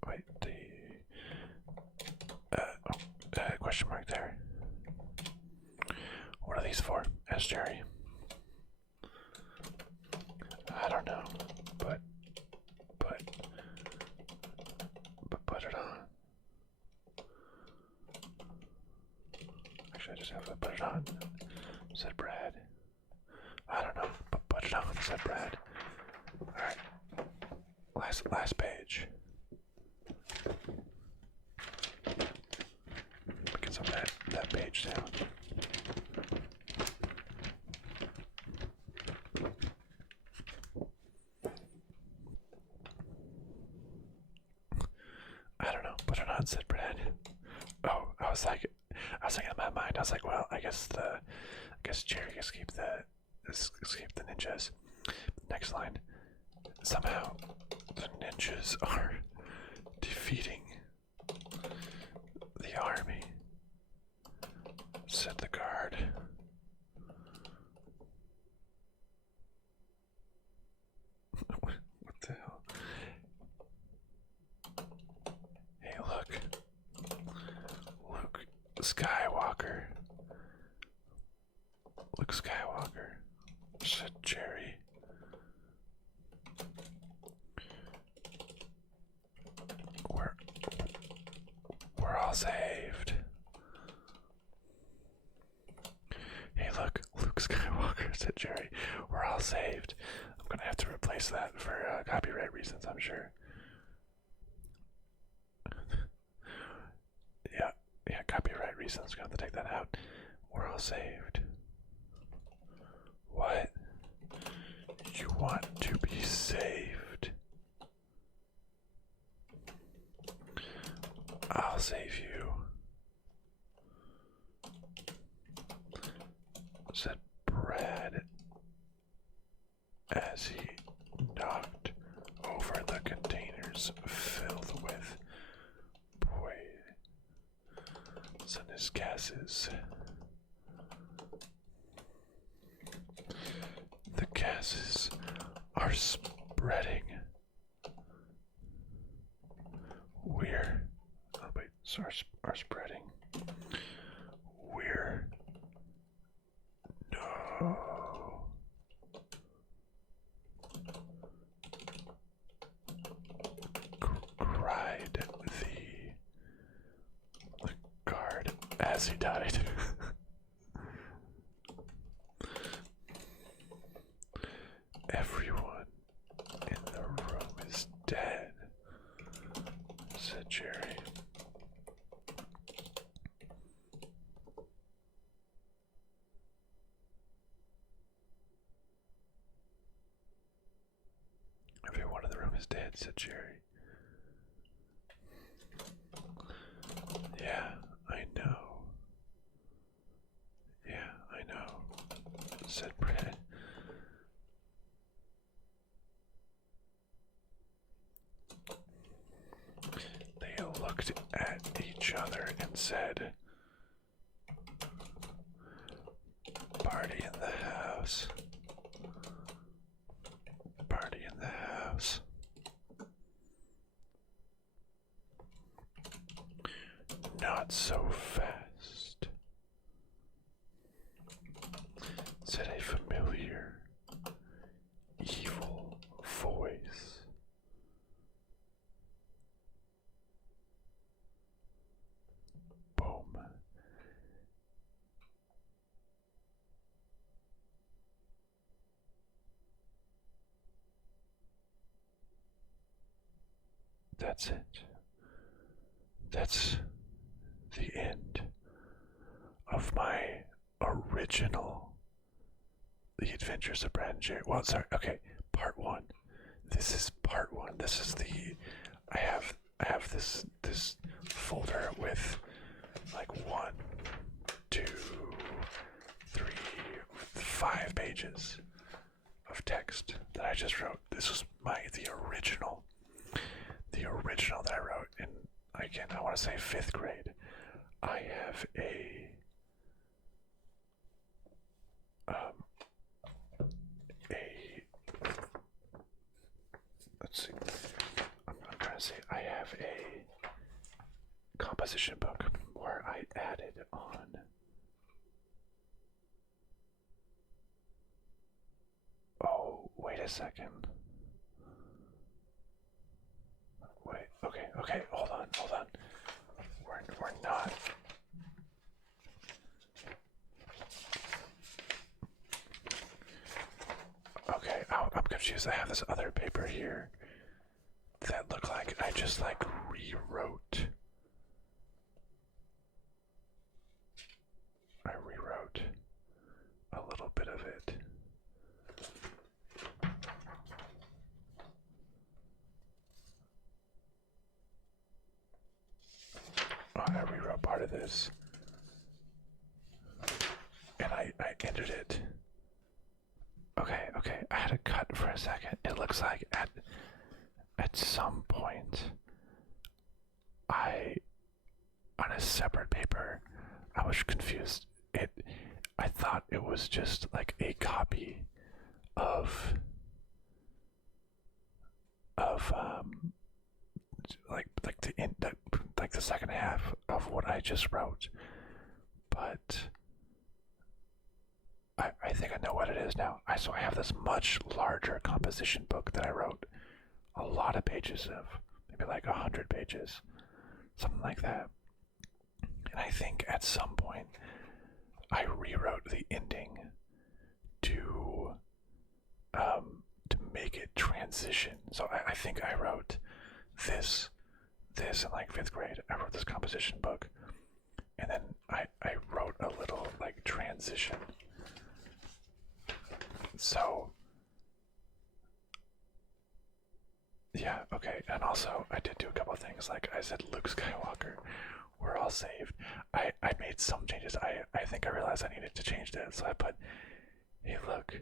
Wait, question mark there. What are these for? Asked Jerry. I don't know, but put it on. Actually, I just have to put it on, said Brad. I don't know, but put it on, said Brad. Alright, last page. Get some of that page down. I don't know, put it on, said Brad. Oh, I was thinking in my mind, I was like, well, I guess Jerry escaped the ninjas. Next line. Somehow the ninjas are defeating the army, said the guard. What the hell? Hey, look. Luke Skywalker. Luke Skywalker, said Jerry. We're all saved. Hey, look, Luke Skywalker, said Jerry. We're all saved. I'm gonna have to replace that for copyright reasons, I'm sure. Yeah, copyright reasons. reasons. Gonna have to take that out. We're all saved. What? You want to be saved? I'll save you. Said Brad as he knocked over the containers filled with poisonous gases. The gases are spreading. Are spreading. We're no. Cried the guard as he died. Everyone in the room is dead, said Jerry. Everyone in the room is dead, said Jerry. Yeah, I know. Yeah, I know, said Brad. They looked at each other and said, "Party in the house. Party in the house." Not so fast, said a familiar, evil voice. Boom. That's it. That's the end of my original The Adventures of Brad and Jerry. Well, sorry, okay, part one. This is part one. This is the I have this folder with like 1, 2, 3, 5 pages of text that I just wrote. This was the original that I wrote in, again, I want to say 5th grade. I have let's see. I'm trying to say I have a composition book where I added on wait a second. Wait, okay, hold on. We're not. Okay, I'm confused. I have this other paper here that looked like I just rewrote. I rewrote a little bit of it. I rewrote part of this, and I ended it. Okay, I had to cut for a second. It looks like at some point, on a separate paper, I was confused. I thought it was just like a copy of the second half of what I just wrote, but I think I know what it is now. So I have this much larger composition book that I wrote a lot of pages of, maybe like 100 pages, something like that. And I think at some point I rewrote the ending to make it transition. So I think I wrote this in like 5th grade. I wrote this composition book, and then I wrote a little like transition. So yeah, okay, and also I did do a couple of things. Like I said, Luke Skywalker, we're all saved. I made some changes. I think I realized I needed to change that, so I put, hey look,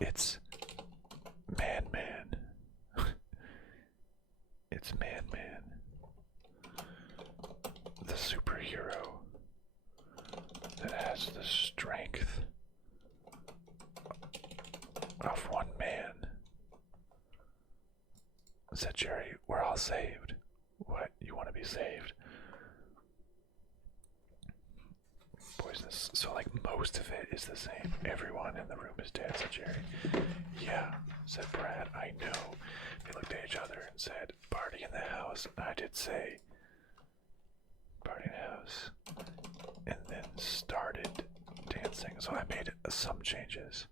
it's Man Man. It's Man Man, the superhero that has the strength of one man. Said Jerry, we're all saved. What? You want to be saved? Poisonous. So, like, most of it is the same. Everyone in the room is dead, said Jerry. Yeah, said Brad, I know. They looked at each other and said, party in the house. I did say, party in the house. And then started dancing. So I made some changes.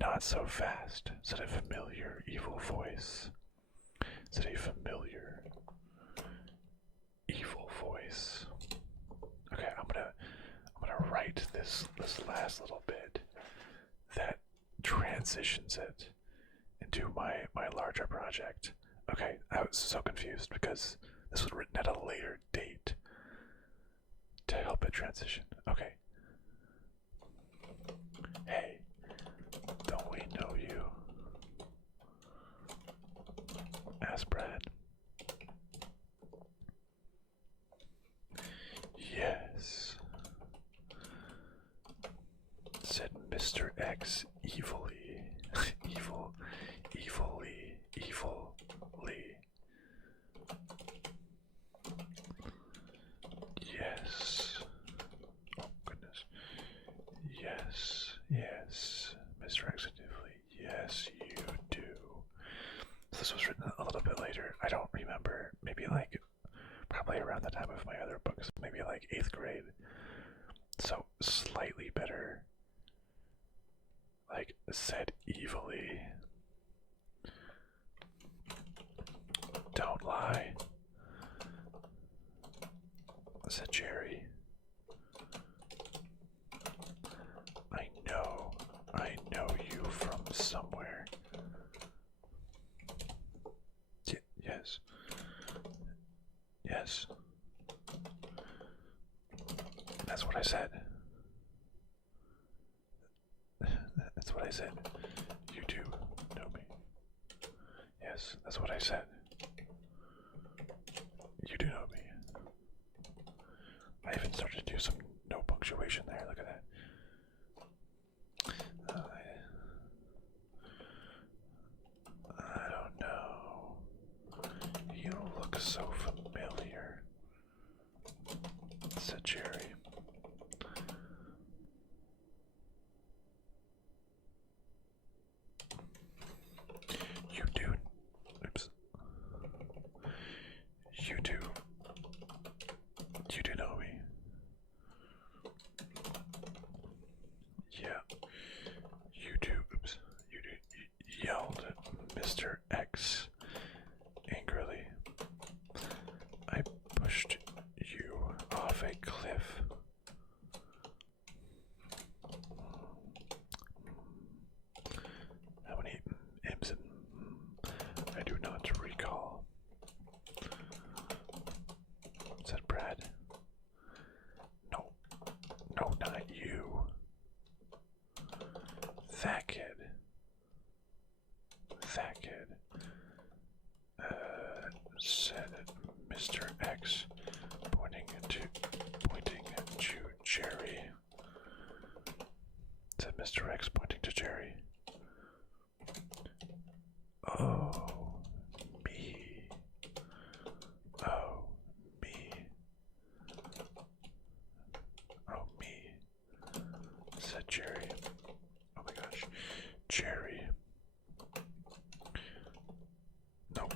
Not so fast, said a familiar evil voice. Said a familiar evil voice. Okay, I'm gonna write this last little bit that transitions it into my larger project. Okay, I was so confused because this was written at a later date to help it transition. Okay. Hey, don't we know you? Asked Brad. Yes, said Mr. X evilly. evilly. Yes. Oh, goodness. Yes, Mr. X evilly. Yes, you do. This was written a little bit later. I don't remember. Maybe like, probably around the time of my other books. Maybe like 8th grade. So, slightly better. Like, said evilly. Don't lie, said Jerry. I know you from somewhere. Yes. That's what I said. That's what I said. You do know me. Yes, that's what I said. You do know me. I even started to do some no punctuation there. Look at that. I don't know. You look so familiar, said Jerry. You do. Oops. You do. You do know me. Yeah. You do. Oops. You do. Yelled Mr. X angrily. I pushed you off a cliff. How many M's and I do not recall, said Brad. No, not you. That kid. Said Mr. X, pointing to Jerry. Said Mr. X, pointing to Jerry. Oh, me. Oh, me. Oh, me, said Jerry. Oh my gosh. Jerry. Nope.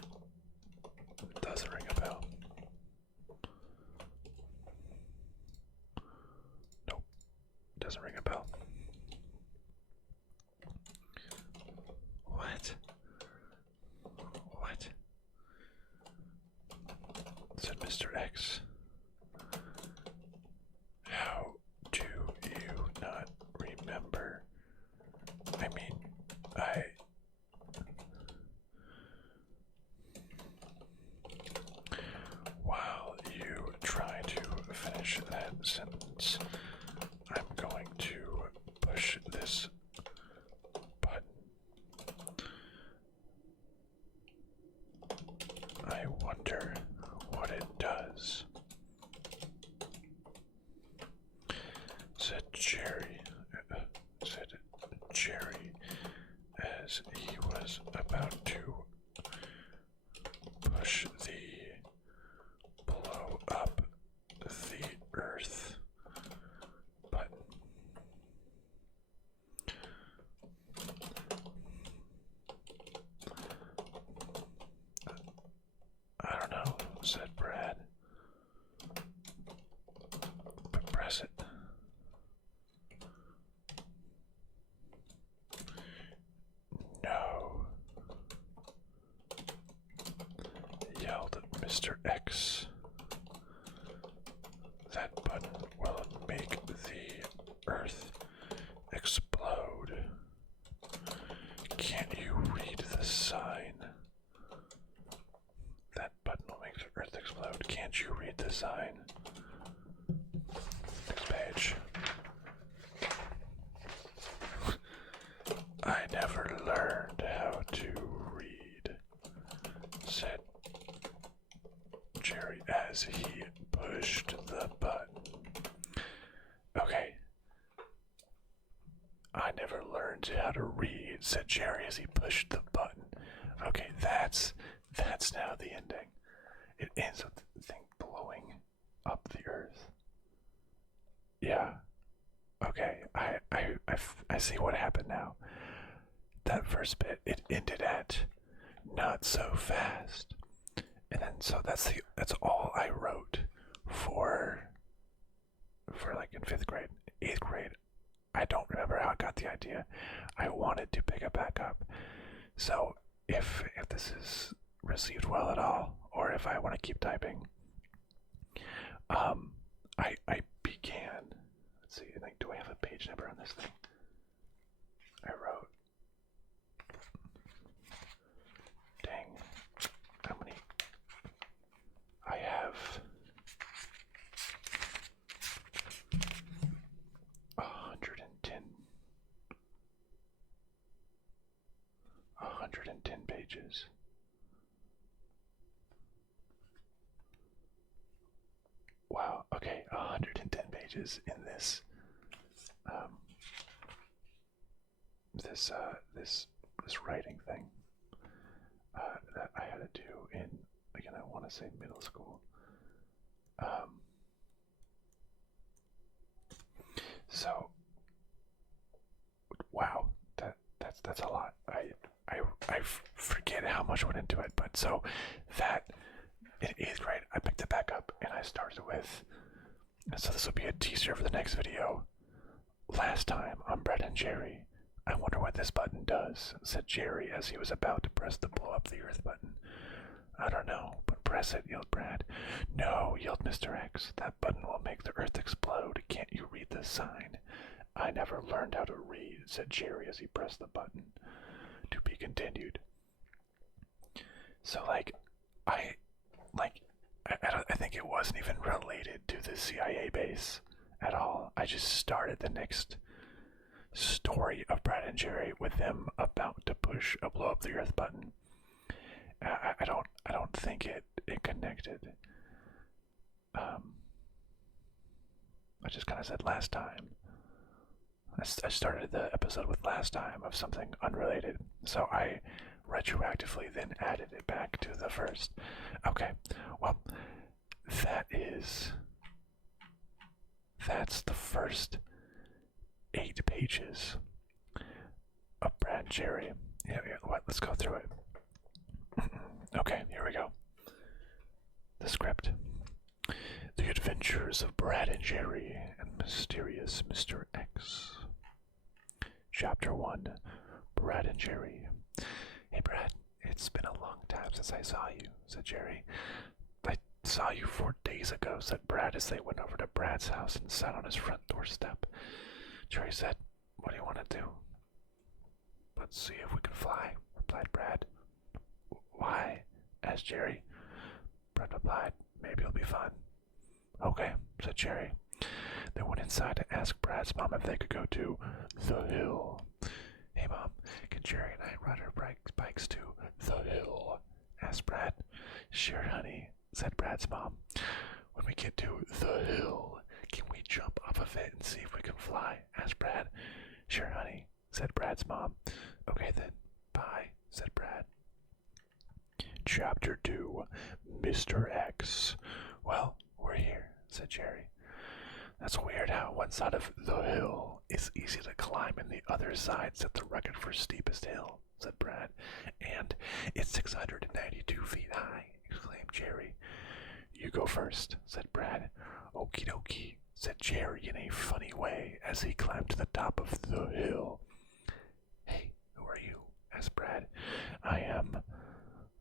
Doesn't ring a bell. Nope. Doesn't ring a bell. said Mr. X. How do you not remember? I mean, While you try to finish that sentence, I'm going to push this button. I wonder what it does, said Jerry, as he was about to push the blow up the earth button. I don't know, said Brad. But press it. No, yelled Mr. X. That button will make the earth explode. Can't you read the sign? That button will make the earth explode. Can't you read the sign? Next page. I never learned how to read, said Jerry as he pushed the button. Okay. I never learned how to read, said Jerry as he pushed the button. Okay, that's now the ending. It ends with the thing blowing up the earth. Yeah. Okay, I see what happened now. That first bit, it ended at not so fast. And then so that's all I wrote for like in 5th grade. 8th grade, I don't remember how I got the idea. I wanted to pick it back up. So if this is received well at all, or if I want to keep typing, I began. Let's see. Like, do I have a page number on this thing? I wrote. Dang. How many? I have 110 pages. Wow, okay, 110 pages in this this writing thing that I had to do in, again, I want to say middle school. So wow, that's a lot. I forget how much went into it, but so that in 8th grade I picked it back up and I started with, so this will be a teaser for the next video. Last time on Brad and Jerry, I wonder what this button does, said Jerry as he was about to press the blow up the earth button. I don't know, but press it, yelled Brad. No, yelled Mr. X. That button will make the earth explode. Can't you read the sign? I never learned how to read, said Jerry as he pressed the button. To be continued. So I think it wasn't even related to the CIA base at all. I just started the next story of Brad and Jerry with them about to push a blow up the earth button. I don't think it connected. I just kind of said last time. I started the episode with last time of something unrelated, so I retroactively then added it back to the first. Okay, well, that's the first 8 pages of Brad and Jerry. Yeah, let's go through it. Okay, here we go. The script. The Adventures of Brad and Jerry and Mysterious Mr. X. Chapter 1. Brad and Jerry. Hey Brad, it's been a long time since I saw you, said Jerry. I saw you 4 days ago, said Brad as they went over to Brad's house and sat on his front doorstep. Jerry said, "What do you want to do?" "Let's see if we can fly," replied Brad. "Why?" asked Jerry. Brad replied, "Maybe it'll be fun." "Okay," said Jerry. They went inside to ask Brad's mom if they could go to the hill. "Hey, Mom, can Jerry and I ride our bikes to the hill?" asked Brad. "Sure, honey," said Brad's mom. "When we get to the hill, can we jump off of it and see if we can fly?" asked Brad. "Sure, honey," said Brad's mom. "Okay then, bye," said Brad. Chapter 2, Mr. X. "Well, we're here," said Jerry. "That's weird how one side of the hill is easy to climb and the other side set the record for steepest hill," said Brad. "And it's 692 feet high," exclaimed Jerry. "You go first," said Brad. "Okie dokie," said Jerry in a funny way as he climbed to the top of the hill. "Hey, who are you?" asked Brad.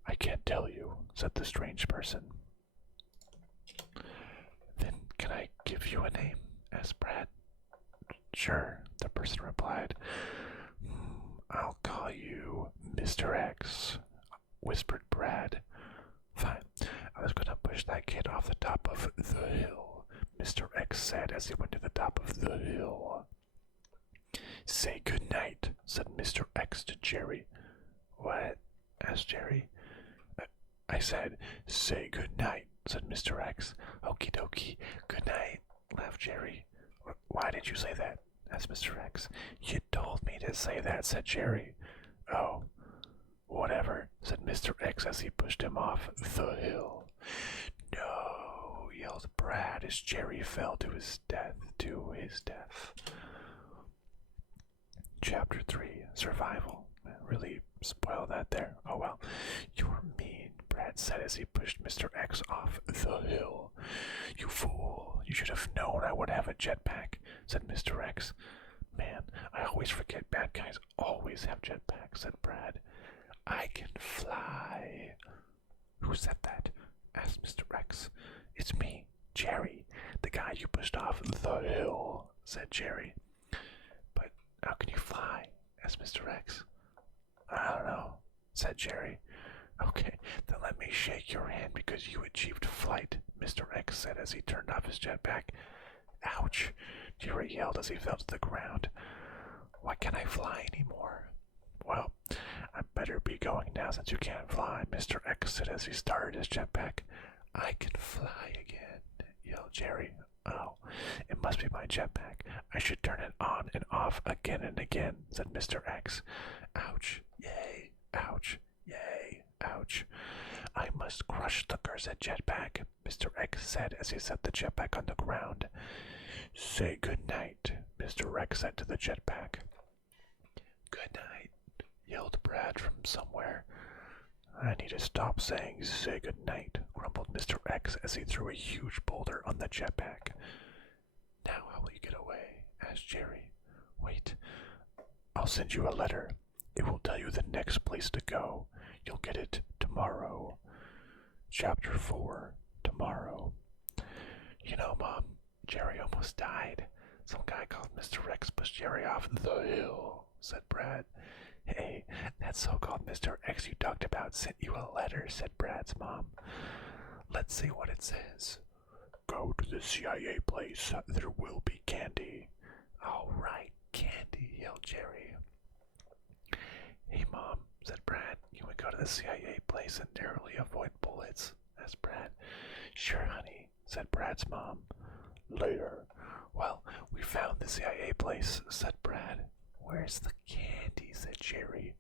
I can't tell you," said the strange person. "Then can I give you a name?" asked Brad. "Sure," the person replied. "I'll call you Mr. X," whispered Brad. "Fine. I was going to push that kid off the top of the hill," Mr. X said as he went to the top of the hill. "Say good night," said Mr. X to Jerry. "What?" asked Jerry. "I said, say good night," said Mr. X. "Okie dokie, good night," laughed Jerry. "Why did you say that?" asked Mr. X. "You told me to say that," said Jerry. "Oh, whatever," said Mr. X as he pushed him off the hill. "No," yelled Brad as Jerry fell to his death. Chapter 3, Survival. Really spoiled that there. Oh well. "You're mean," Brad said as he pushed Mr. X off the hill. "You fool. You should have known I would have a jetpack," said Mr. X. "Man, I always forget bad guys always have jetpacks," said Brad. "I can fly." "Who said that?" asked Mr. X. "It's me, Jerry, the guy you pushed off the hill," said Jerry. "But how can you fly?" asked Mr. X. "I don't know," said Jerry. "Okay, then let me shake your hand because you achieved flight," Mr. X said as he turned off his jetpack. "Ouch," Jerry yelled as he fell to the ground. "Why can't I fly anymore?" "Well, I better be going now since you can't fly," Mr. X said as he started his jetpack. "I can fly again," yelled Jerry. "Oh, it must be my jetpack. I should turn it on and off again and again," said Mr. X. "Ouch, yay, ouch, yay, ouch. I must crush the cursed jetpack," Mr. X said as he set the jetpack on the ground. "Say good night," Mr. X said to the jetpack. "Good night," yelled Brad from somewhere. "I need to stop saying say good night," grumbled Mr. X as he threw a huge boulder on the jetpack. "Now how will you get away?" asked Jerry. "Wait, I'll send you a letter. It will tell you the next place to go. You'll get it tomorrow." Chapter 4, Tomorrow. "You know, Mom, Jerry almost died. Some guy called Mr. X pushed Jerry off the hill," said Brad. "Hey, that so-called Mr. X you talked about sent you a letter," said Brad's mom. "Let's see what it says." "Go to the CIA place. There will be candy." "All right, candy," yelled Jerry. "Hey, Mom," said Brad, "can we go to the CIA place and narrowly avoid bullets?" asked Brad. "Sure, honey," said Brad's mom. Later. "Well, we found the CIA place," said Brad. "Where's the candy?" said Jerry.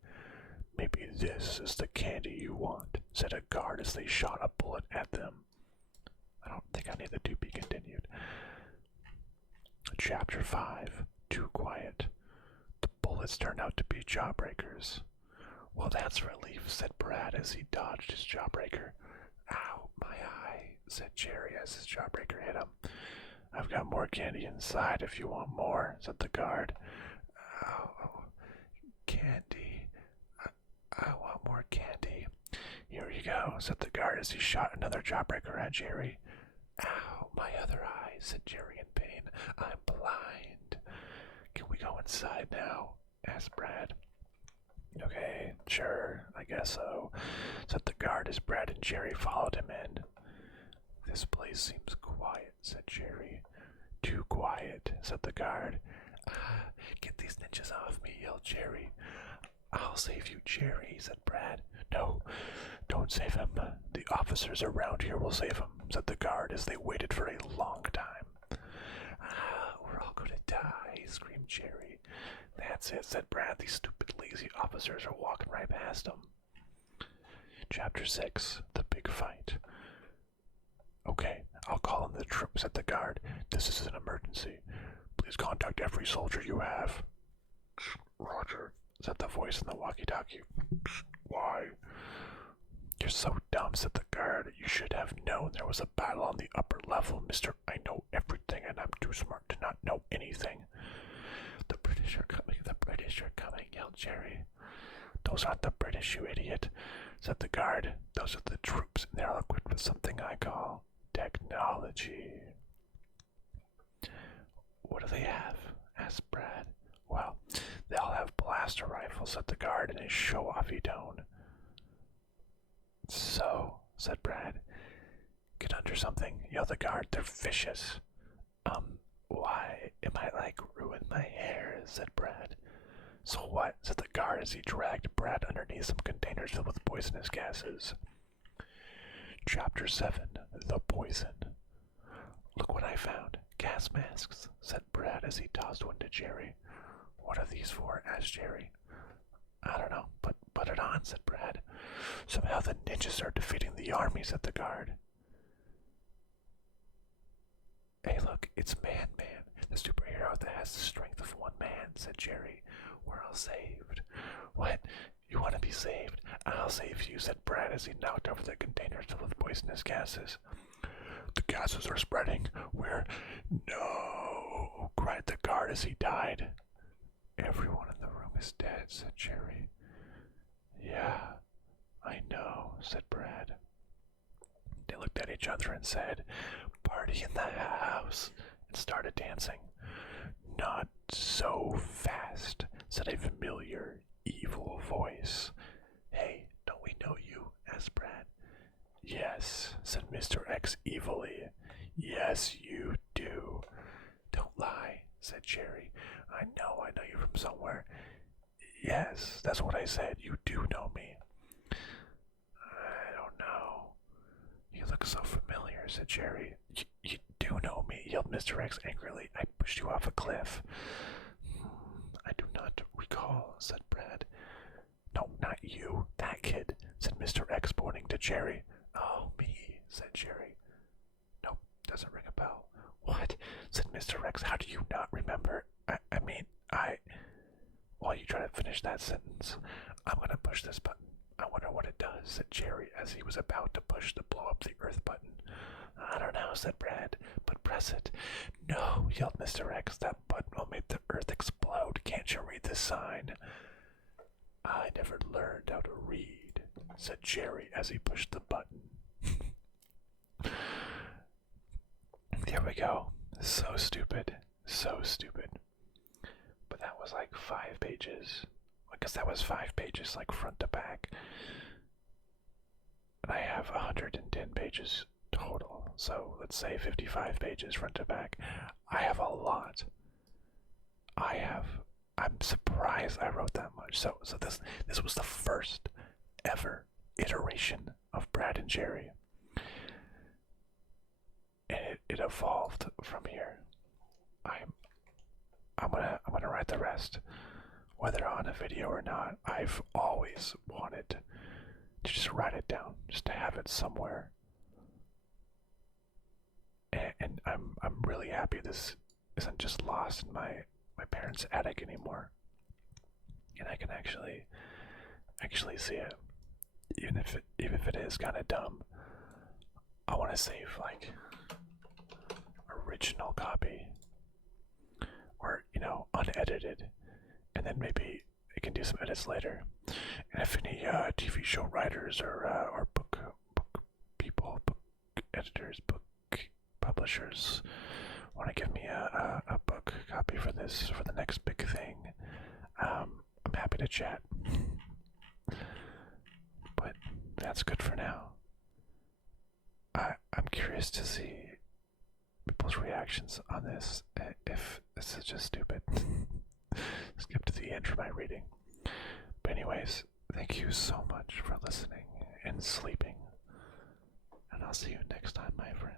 "Maybe this is the candy you want," said a guard as they shot a bullet at them. I don't think I need the to be continued. Chapter 5, Too Quiet. The bullets turned out to be jawbreakers. "Well, that's a relief," said Brad as he dodged his jawbreaker. "Ow, my eye," said Jerry as his jawbreaker hit him. "I've got more candy inside if you want more," said the guard. "Oh, candy. I want more candy." "Here you you go, said the guard as he shot another jawbreaker at Jerry. Ow, my other eye, said Jerry in pain. I'm blind. Can we go inside now? Asked Brad. Okay, sure, I guess so, said the guard as Brad and Jerry followed him in. This place seems quiet, said Jerry. Too quiet, said the guard. Get these ninjas off me, yelled Jerry. I'll save you, Jerry, said Brad. No, don't save him. The officers around here will save him, said the guard as they waited for a long time. We're all going to die, screamed Jerry. That's it, said Brad. These stupid, lazy officers are walking right past him. Chapter 6, The Big Fight. Okay, I'll call in the troops, said the guard. This is an emergency. Please contact every soldier you have. Roger, said the voice in the walkie-talkie. Why? You're so dumb, said the guard. You should have known there was a battle on the upper level, mister. I know everything, and I'm too smart to not know anything. The British are coming, yelled Jerry. Those aren't the British, you idiot, said the guard. Those are the troops, and they're equipped with something I call technology. What do they have? Asked Brad. Well, they all have blaster rifles, said the guard in his show-offy tone. So, said Brad. Get under something, yelled the guard. They're vicious. Why? It might, ruin my hair, said Brad. So what? Said the guard as he dragged Brad underneath some containers filled with poisonous gases. Chapter 7, The Poison. Look what I found. Gas masks, said Brad as he tossed one to Jerry. What are these for? Asked Jerry. I don't know, but put it on, said Brad. Somehow the ninjas are defeating the army, said the guard. Hey, look, it's Man-Man, the superhero that has the strength of one man, said Jerry. We're all saved. What? You want to be saved? I'll save you, said Brad as he knocked over the containers filled with poisonous gases. The gases are spreading. No, cried the guard as he died. Everyone in the room is dead, said Jerry. Yeah, I know, said Brad. They looked at each other and said, Party in the house, and started dancing. Not so fast, said a familiar, evil voice. Hey, don't we know you? Asked Brad. Yes, said Mr. X evilly. Yes, you do. Don't lie, said Jerry. I know you from somewhere. Yes, that's what I said. You do know me. I don't know. You look so familiar, said Jerry. You do know me, yelled Mr. X angrily. I pushed you off a cliff. I do not recall, said Brad. No, not you. That kid, said Mr. X, pointing to Jerry. Oh, me, said Jerry. Nope, doesn't ring a bell. What? Said Mr. X. How do you not remember? While you try to finish that sentence, I'm gonna push this button. I wonder what it does, said Jerry as he was about to push the blow up the earth button. I don't know, said Brad, but press it. No, yelled Mr. X. That button will make the earth explode. Can't you read this sign? I never learned how to read, said Jerry as he pushed the button. There we go. So stupid. So stupid. But that was 5 pages. I guess that was 5 pages, front to back. And I have 110 pages total. So let's say 55 pages front to back. I have a lot. I'm surprised I wrote that much. So this was the first ever iteration of Brad and Jerry. And it evolved from here. I'm gonna write the rest, whether on a video or not. I've always wanted to just write it down, just to have it somewhere. And I'm really happy this isn't just lost in my parents' attic anymore, and I can actually see it, even if it is kind of dumb. I want to save original copy, or unedited, and then maybe I can do some edits later. And if any TV show writers or book publishers want to give me a book copy for this, for the next big thing, I'm happy to chat. But that's good for now. I'm curious to see people's reactions on this, if this is just stupid. Skip to the end for my reading. But anyways, thank you so much for listening and sleeping. And I'll see you next time, my friend.